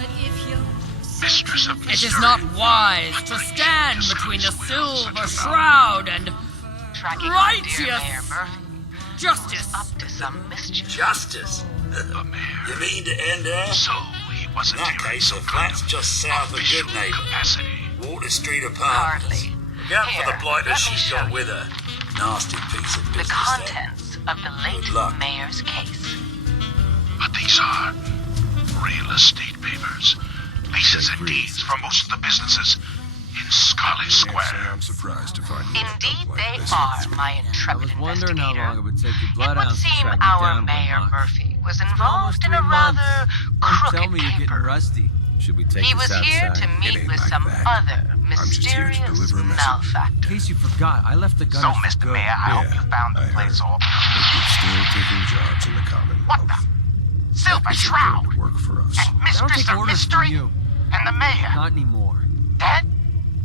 Mistress of It is not wise to stand between the Silver Shroud and righteous justice. Up to some mischief. Justice? You mean to end her? So he wasn't in that case, her flat's just south of Good Neighbor. Water Street Apartments. Look out for the blighters she's got with her. Nasty piece of business. The contents of the late mayor's case. But these are real estate papers. Leases and deeds for most of the businesses in Scully Square. I'm surprised to find Indeed, they are, my intrepid Wondering how long it would take your It blood would ounce to seem track you our down. Mayor Winlock. Murphy was Almost involved in 3 a months. rather Don't tell crooked me you're getting caper. rusty. Should we take He this was here outside? to meet with some other mysterious malefactor. In case you forgot, I left the So, gunners to Mr. go. Mayor, I hope you found the place all. We're still taking jobs in the Commonwealth. Silver Shroud To work for us. and I don't Mistress take of orders from Mystery you. and the Mayor. Not anymore. Dead?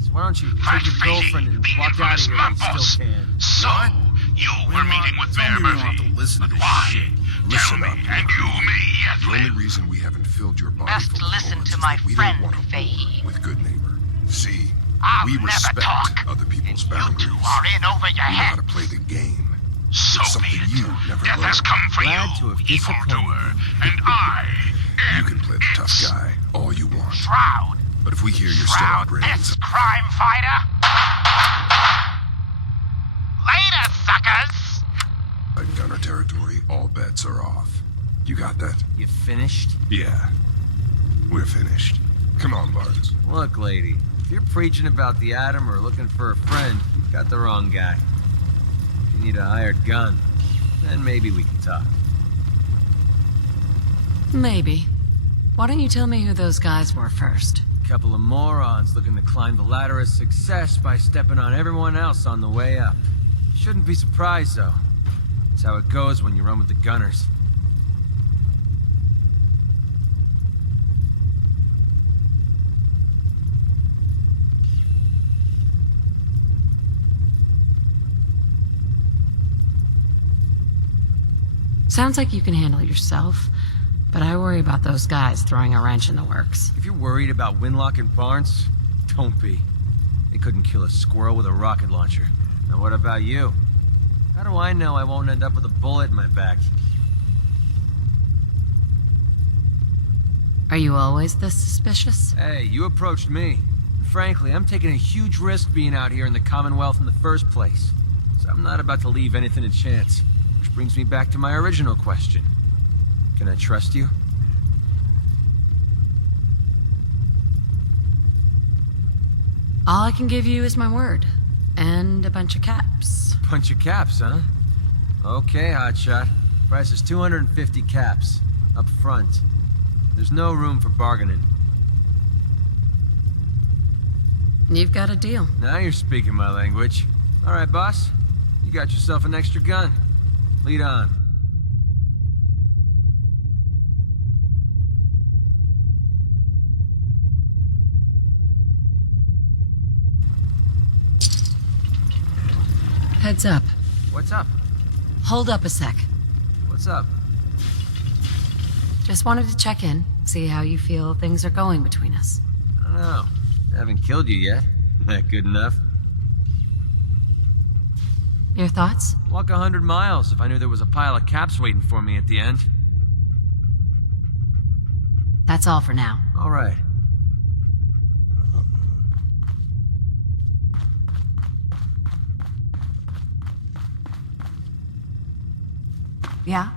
So why don't you take your girlfriend and walk out of here while you still can? So, you were meeting with Mayor Murphy. Listen to But why? shit. Tell Listen me, up. and you may yet The only live. reason we haven't filled your body Best full of listen bullets to is my that we friend, don't want to Fahey. war with Good Neighbor. See, I'll we never respect talk. other people's boundaries. You are in over your We know how head. to play the game. So It's something be it. you never Death learned. has come for Glad you, to have evildoer, and I You can play the tough guy all you want. Shroud. But if we hear you're still Shroud operating this crime fighter. Later, suckers. inside gunner territory, all bets are off. You got that? You finished? Yeah. We're finished. Come on, Barnes. Look, lady, if you're preaching about the atom or looking for a friend, you've got the wrong guy. If you need a hired gun, then maybe we can talk. Maybe. Why don't you tell me who those guys were first? Couple of morons looking to climb the ladder of success by stepping on everyone else on the way up. Shouldn't be surprised, though. That's how it goes when you run with the gunners. Sounds like you can handle yourself, but I worry about those guys throwing a wrench in the works. If you're worried about Winlock and Barnes, don't be. They couldn't kill a squirrel with a rocket launcher. Now what about you? How do I know I won't end up with a bullet in my back? Are you always this suspicious? Hey, you approached me. Frankly, I'm taking a huge risk being out here in the Commonwealth in the first place. So I'm not about to leave anything to chance. Which brings me back to my original question. Can I trust you? All I can give you is my word. And a bunch of caps. Bunch of caps, huh? Okay, hotshot. Price is 250 caps. Up front. There's no room for bargaining. You've got a deal. Now you're speaking my language. All right, boss. You got yourself an extra gun. Lead on. Heads up. What's up? Hold up a sec. What's up? Just wanted to check in, see how you feel things are going between us. I don't know. I haven't killed you yet. That good enough? Your thoughts? Walk 100 miles if I knew there was a pile of caps waiting for me at the end. That's all for now. All right. Yeah?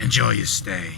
Enjoy your stay.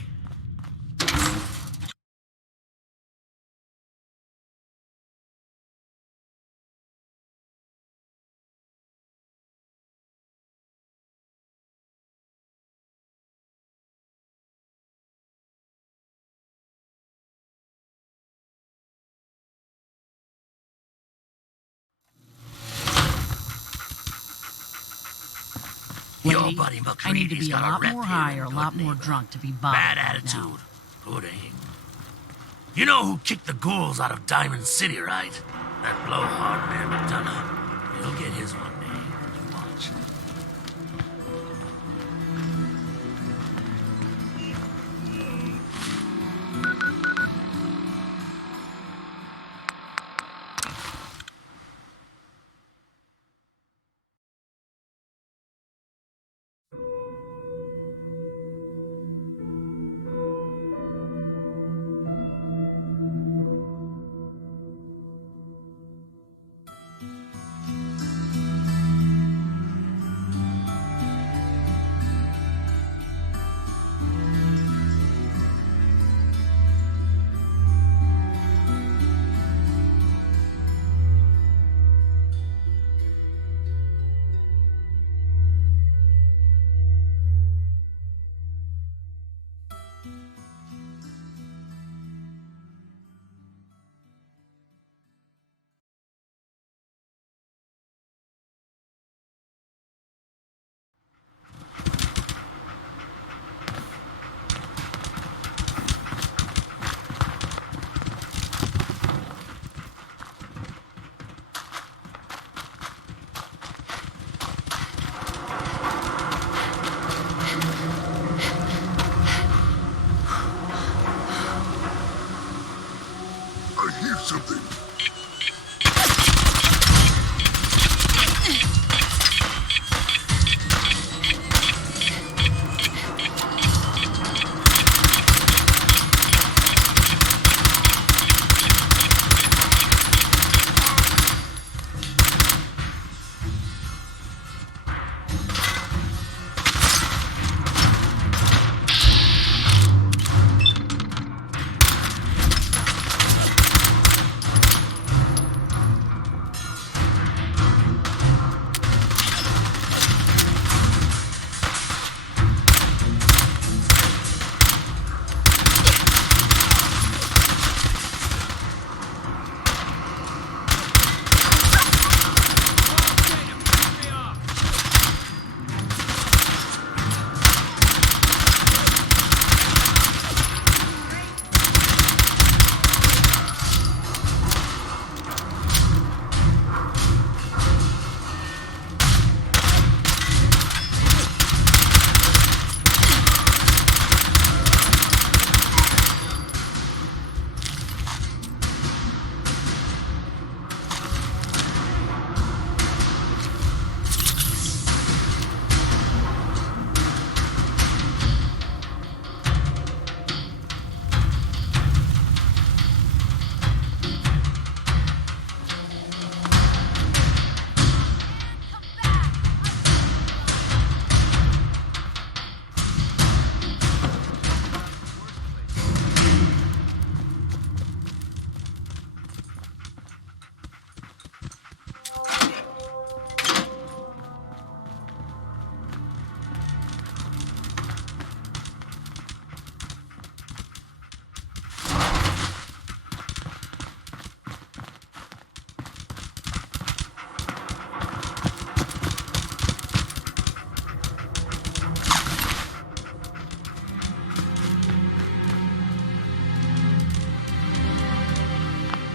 Your Lady, buddy I need to McCready's be a got lot rep more here high in or a Good lot more Neighbor. drunk to be bothered Bad right attitude. now. Pudding. You know who kicked the ghouls out of Diamond City, right? That blowhard man McDonough. He'll get his one day. You watch. I hear something.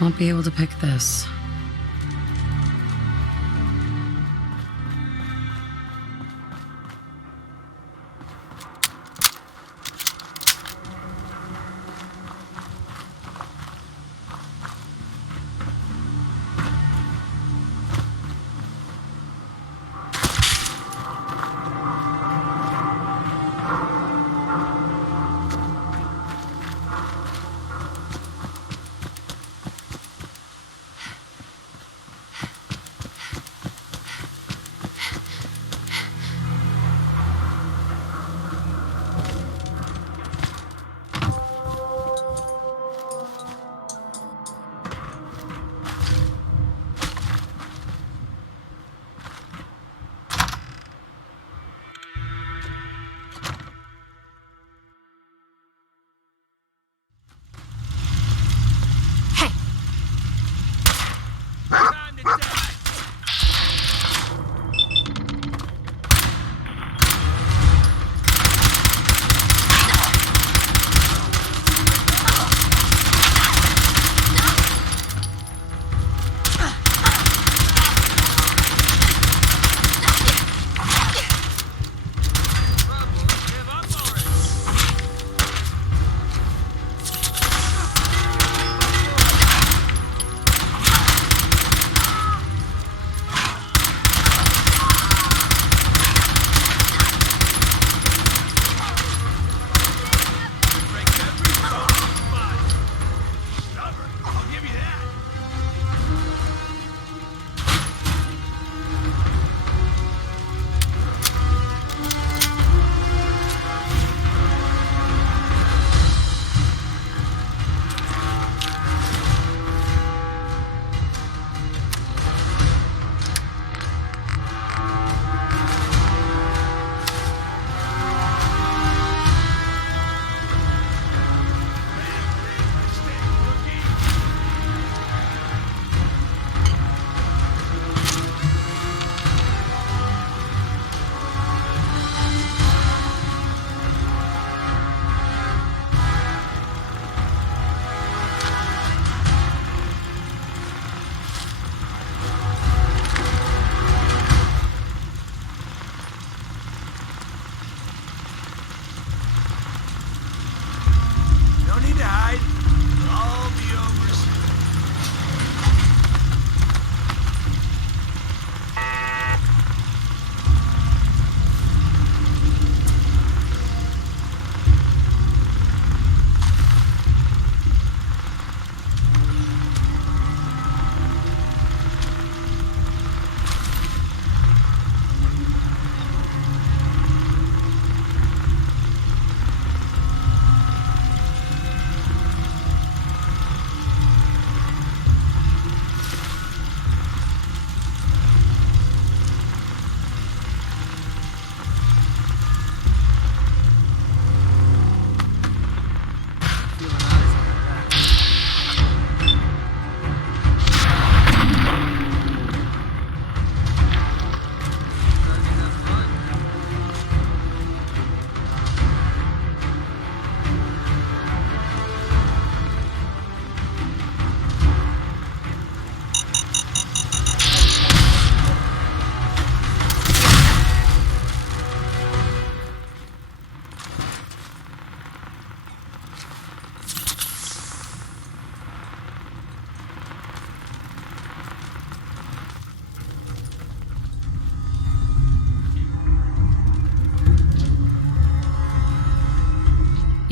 Won't be able to pick this.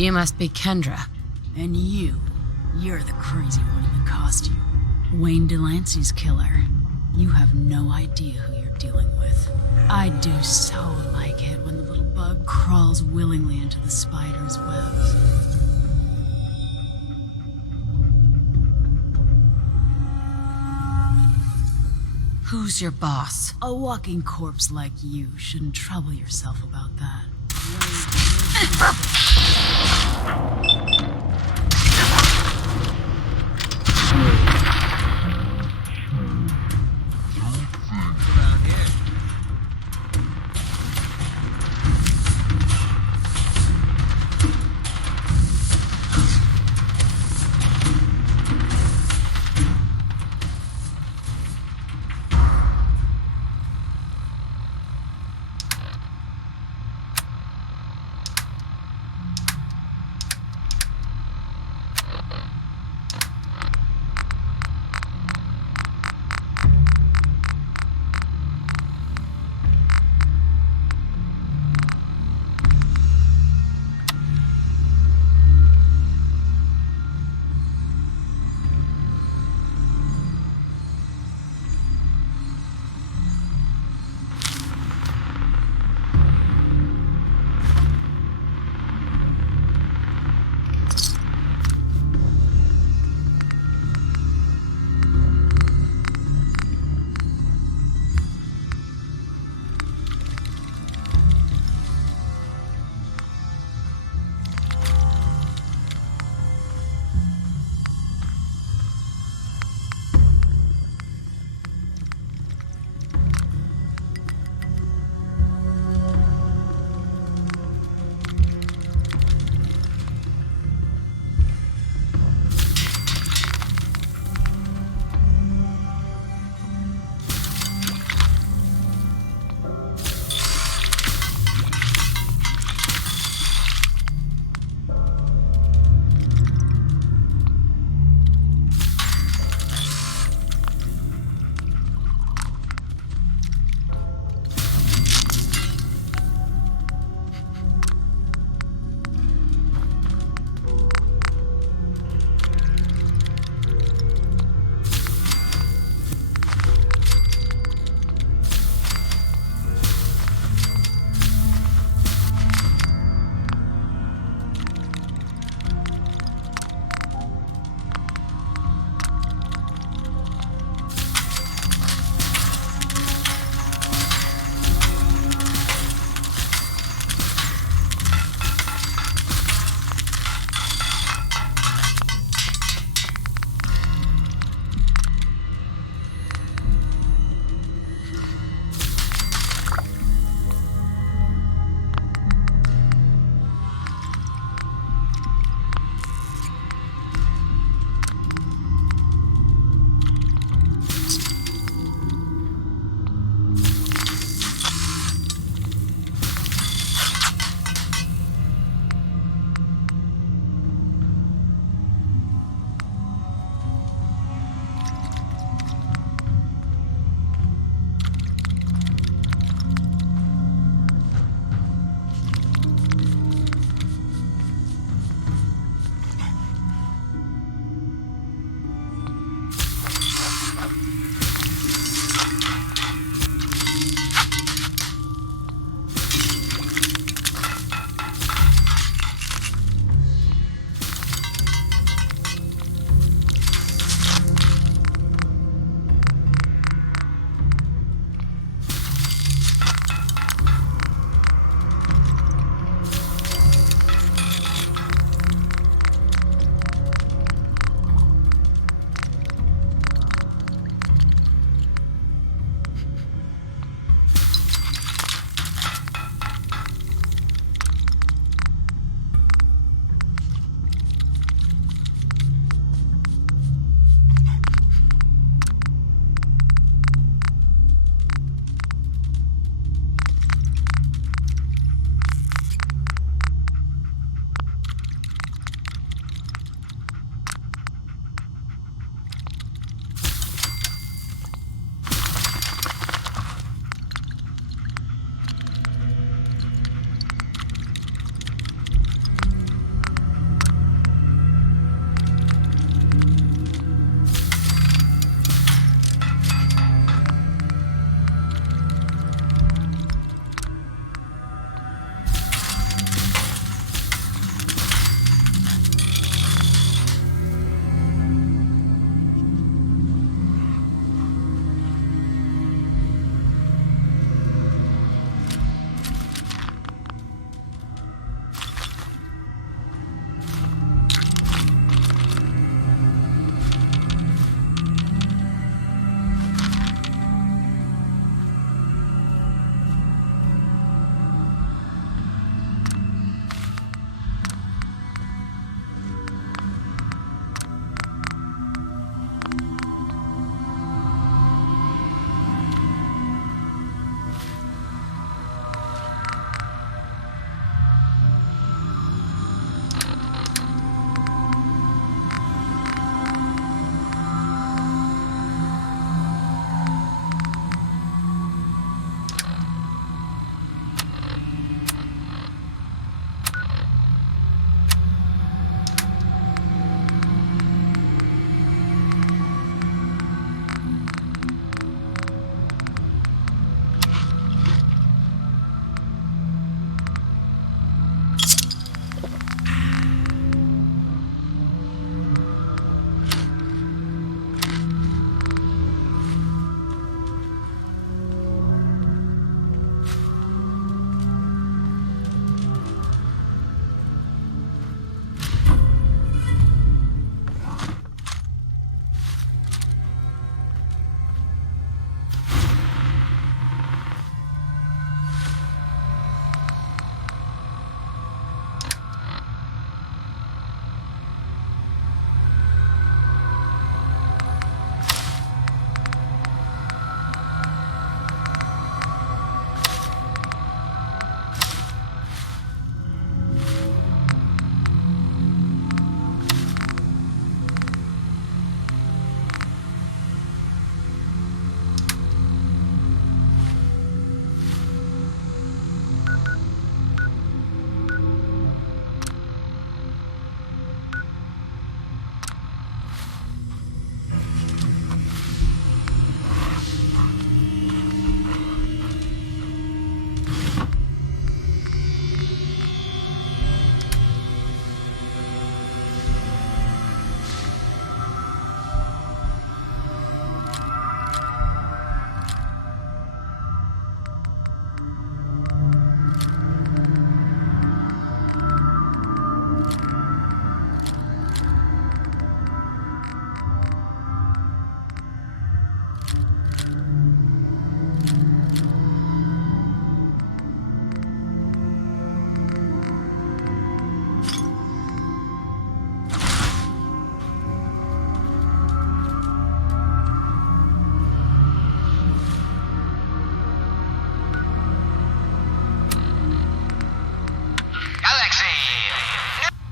You must be Kendra. And you're the crazy one in the costume. Wayne Delancey's killer. You have no idea who you're dealing with. I do so like it when the little bug crawls willingly into the spider's webs. Who's your boss? A walking corpse like you shouldn't trouble yourself about that.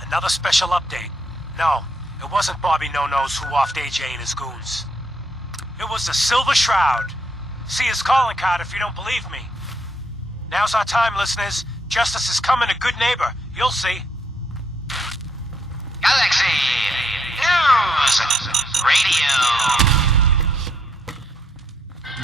Another special update. No, it wasn't Bobby No-Nos who offed AJ and his goons. It was the Silver Shroud. See his calling card if you don't believe me. Now's our time, listeners. Justice is coming to Good Neighbor. You'll see. Galaxy News Radio.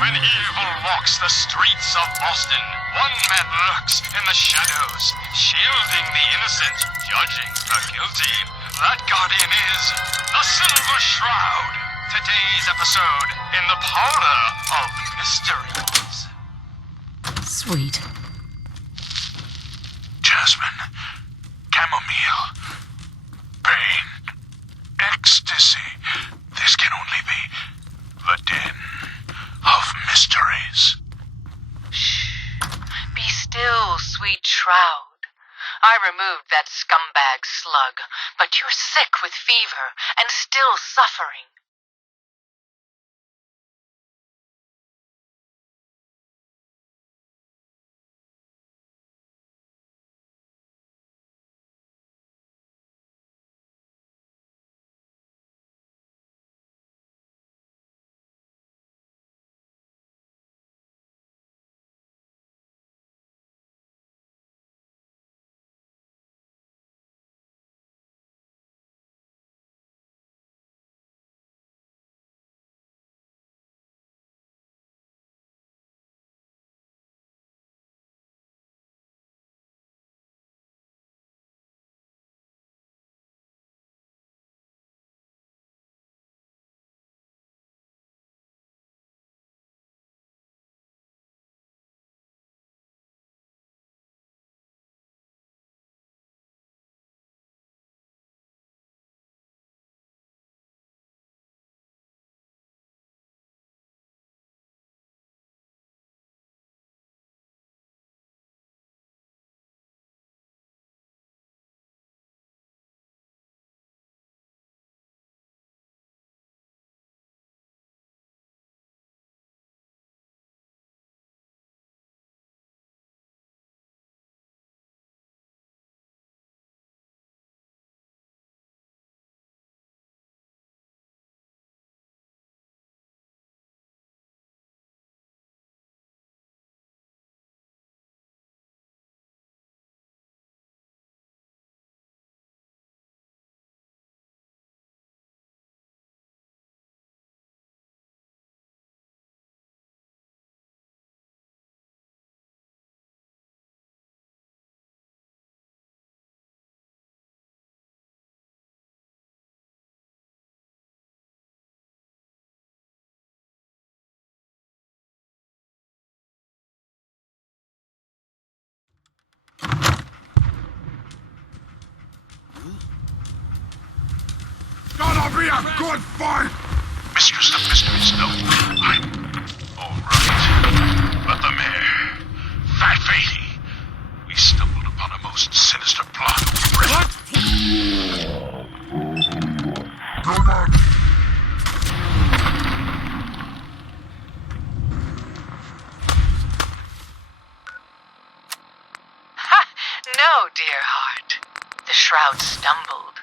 When evil walks the streets of Boston, one man lurks in the shadows, shielding the innocent, judging the guilty. That guardian is the Silver Shroud. Today's episode in the Parlor of Mysteries. Sweet. Jasmine, chamomile, pain, ecstasy. This can only be the den of mysteries. Be still, sweet shroud. I removed that scumbag slug, but you're sick with fever and still suffering. Gonna be a good fight! Mistress of Mysteries, no. I'm all right. But the mayor, Fat Fatty, we stumbled upon a most sinister plot. What? Come on! No, dear heart. The shroud stumbled.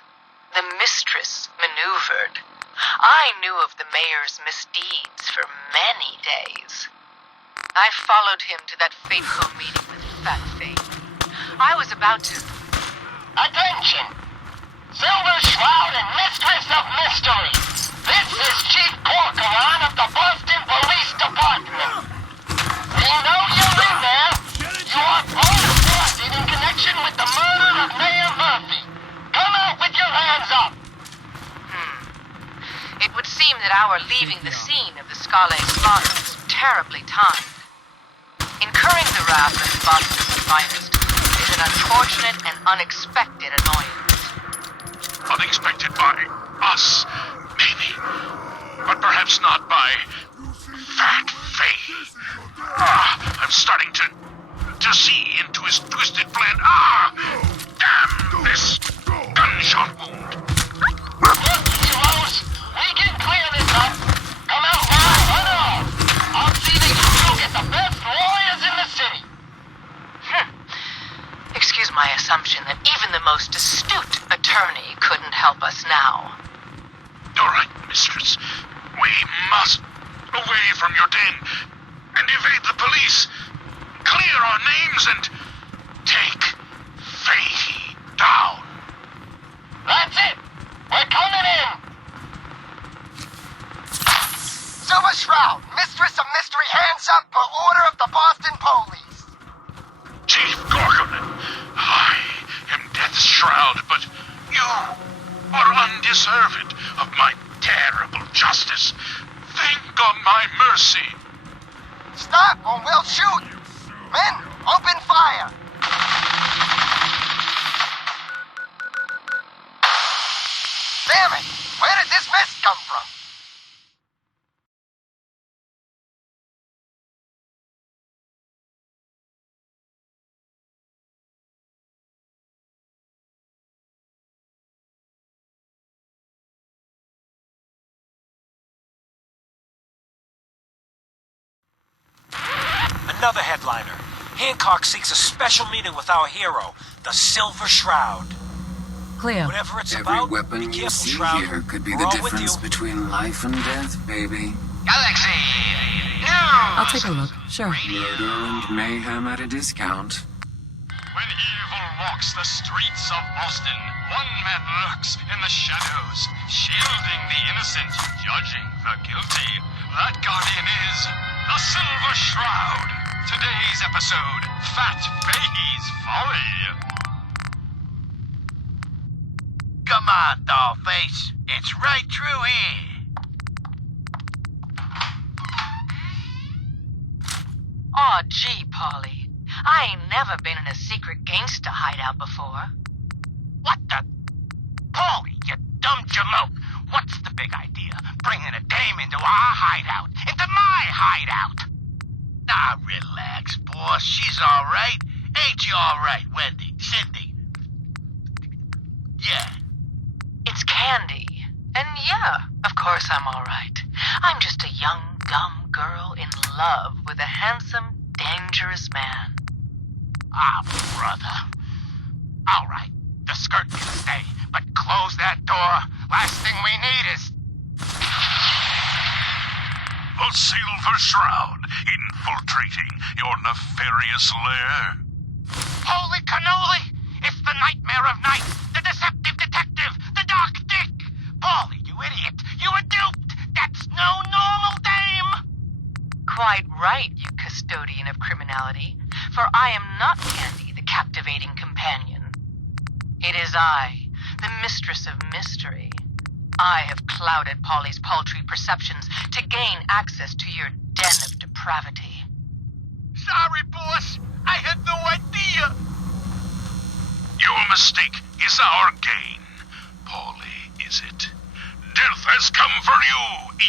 The mistress maneuvered. I knew of the mayor's misdeeds for many days. I followed him to that fateful meeting with Fat Fate. I was about to... Attention! Silver Shroud and Mistress of Mystery. This is Chief Corcoran of the Boston Police Department. We know you're in there. You are both wanted in connection with the murder of Mayor Murphy. Come out with your hands up! It would seem that our leaving the scene of the Scala slaughter was terribly timed. Incurring the wrath of Boston's finest is an unfortunate and unexpected annoyance. Unexpected by us, maybe. But perhaps not by Fat Faye. I'm starting to see into his twisted plan. Damn this gunshot wound. Look, heroes, we can clear this up. Come out now, run on. I'll see that you two get the best lawyers in the city. Excuse my assumption that even the most astute attorney attorney couldn't help us now. All right, mistress. We must away from your den and evade the police. Clear our names and take Fahey down. That's it! We're coming in! Silver Shroud, Mistress of Mystery, hands up per order of the Boston Police. Chief Gorgonin, I am Death's Shroud, but you are undeserved of my terrible justice. Think on my mercy. Stop or we'll shoot! Men, open fire! Damn it! Where did this mist come from? Another headliner. Hancock seeks a special meeting with our hero, the Silver Shroud. Cleo. Whatever it's Every about, weapon be you careful, see Shroud. here could be We're the all with difference you. between life and death, baby. Galaxy! I'll take a look. Sure. Murder and mayhem at a discount. When evil walks the streets of Boston, one man lurks in the shadows, shielding the innocent, judging the guilty. That guardian is the Silver Shroud. Today's episode, Fat Fahey's Folly. Come on, Dollface. It's right through here. Aw, gee, Polly. I ain't never been in a secret gangsta hideout before. What the? Paulie, you dumb jamoke. What's the big idea? Bringing a dame into our hideout. Into my hideout. Now, relax, boss. She's all right. Ain't you all right, Wendy? Cindy? Yeah. It's Candy. And yeah, of course I'm all right. I'm just a young, dumb girl in love with a handsome, dangerous man. Ah, brother. All right. The skirt can stay, but close that door. Last thing we need is... The Silver Shroud infiltrating your nefarious lair. Holy cannoli! It's the nightmare of night, the deceptive detective, the dark dick! Paulie, you idiot! You were duped! That's no normal dame! Quite right, you custodian of criminality, for I am not Candy, the captivating companion. It is I, the mistress of mystery. I have clouded Polly's paltry perceptions to gain access to your den of depravity. Sorry, boss. I had no idea. Your mistake is our gain. Polly, is it? Death has come for you,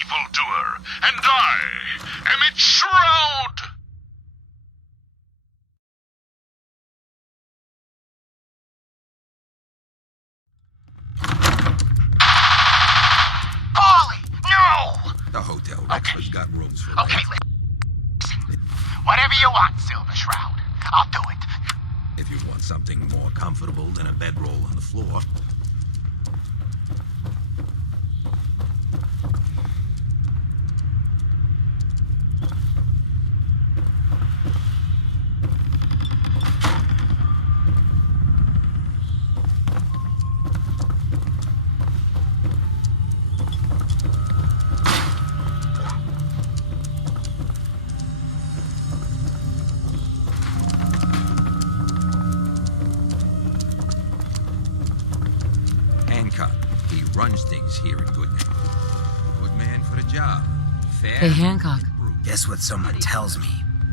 evildoer, and I am its shroud! Paulie, no! The hotel Rexford's got rooms for Okay, listen. Whatever you want, Silver Shroud. I'll do it. If you want something more comfortable than a bedroll on the floor. Hancock, he runs things here in Goodneighbor. Good man for the job. Fair. Hey, Hancock. Guess what someone tells me?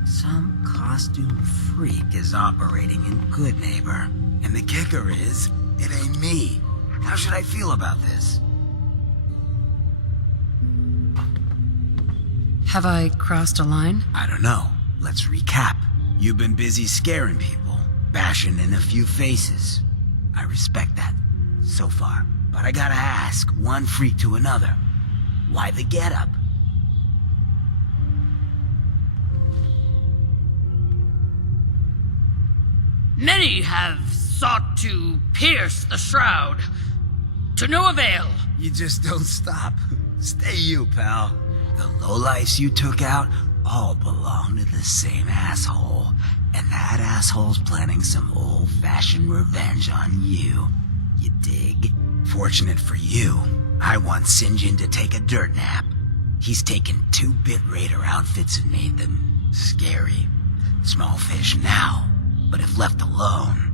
Some costume freak is operating in Goodneighbor. And the kicker is, it ain't me. How should I feel about this? Have I crossed a line? I don't know. Let's recap. You've been busy scaring people, bashing in a few faces. I respect that, so far. But I gotta ask, one freak to another. Why the getup? Many have sought to pierce the shroud. To no avail. You just don't stop. Stay you, pal. The lowlifes you took out all belong to the same asshole. And that asshole's planning some old-fashioned revenge on you. You dig? Fortunate for you, I want Sinjin to take a dirt nap. He's taken 2-bit raider outfits and made them scary. Small fish now, but if left alone...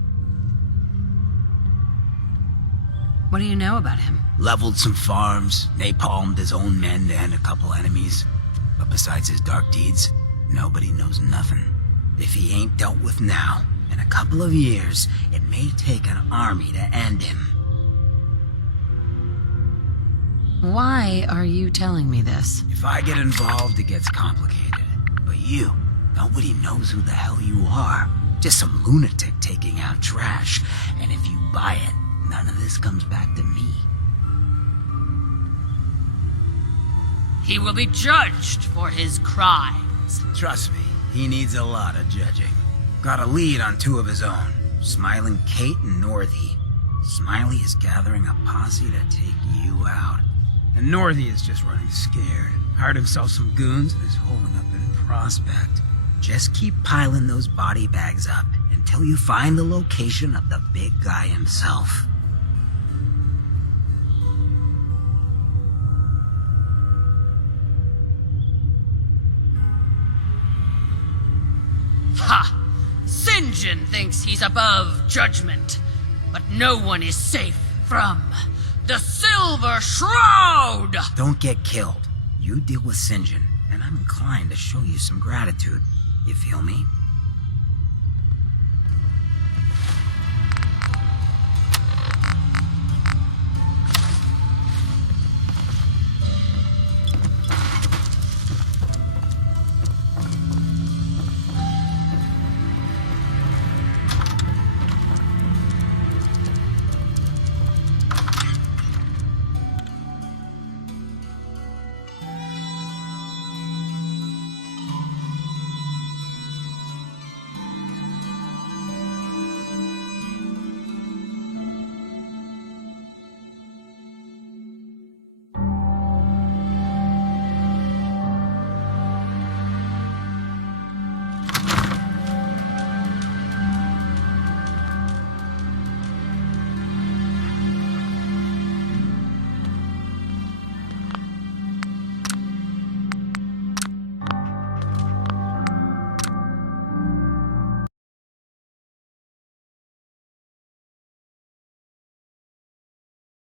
What do you know about him? Leveled some farms, napalmed his own men and a couple enemies. But besides his dark deeds, nobody knows nothing. If he ain't dealt with now, in a couple of years, it may take an army to end him. Why are you telling me this? If I get involved, it gets complicated. But you, nobody knows who the hell you are. Just some lunatic taking out trash. And if you buy it, none of this comes back to me. He will be judged for his crimes. Trust me, he needs a lot of judging. Got a lead on 2 of his own, Smiling Kate and Northy. Smiley is gathering a posse to take you out. And Northy is just running scared. Hired himself some goons and is holding up in Prospect. Just keep piling those body bags up until you find the location of the big guy himself. Ha! Sinjin thinks he's above judgment, but no one is safe from the Silver Shroud! Don't get killed. You deal with Sinjin, and I'm inclined to show you some gratitude. You feel me?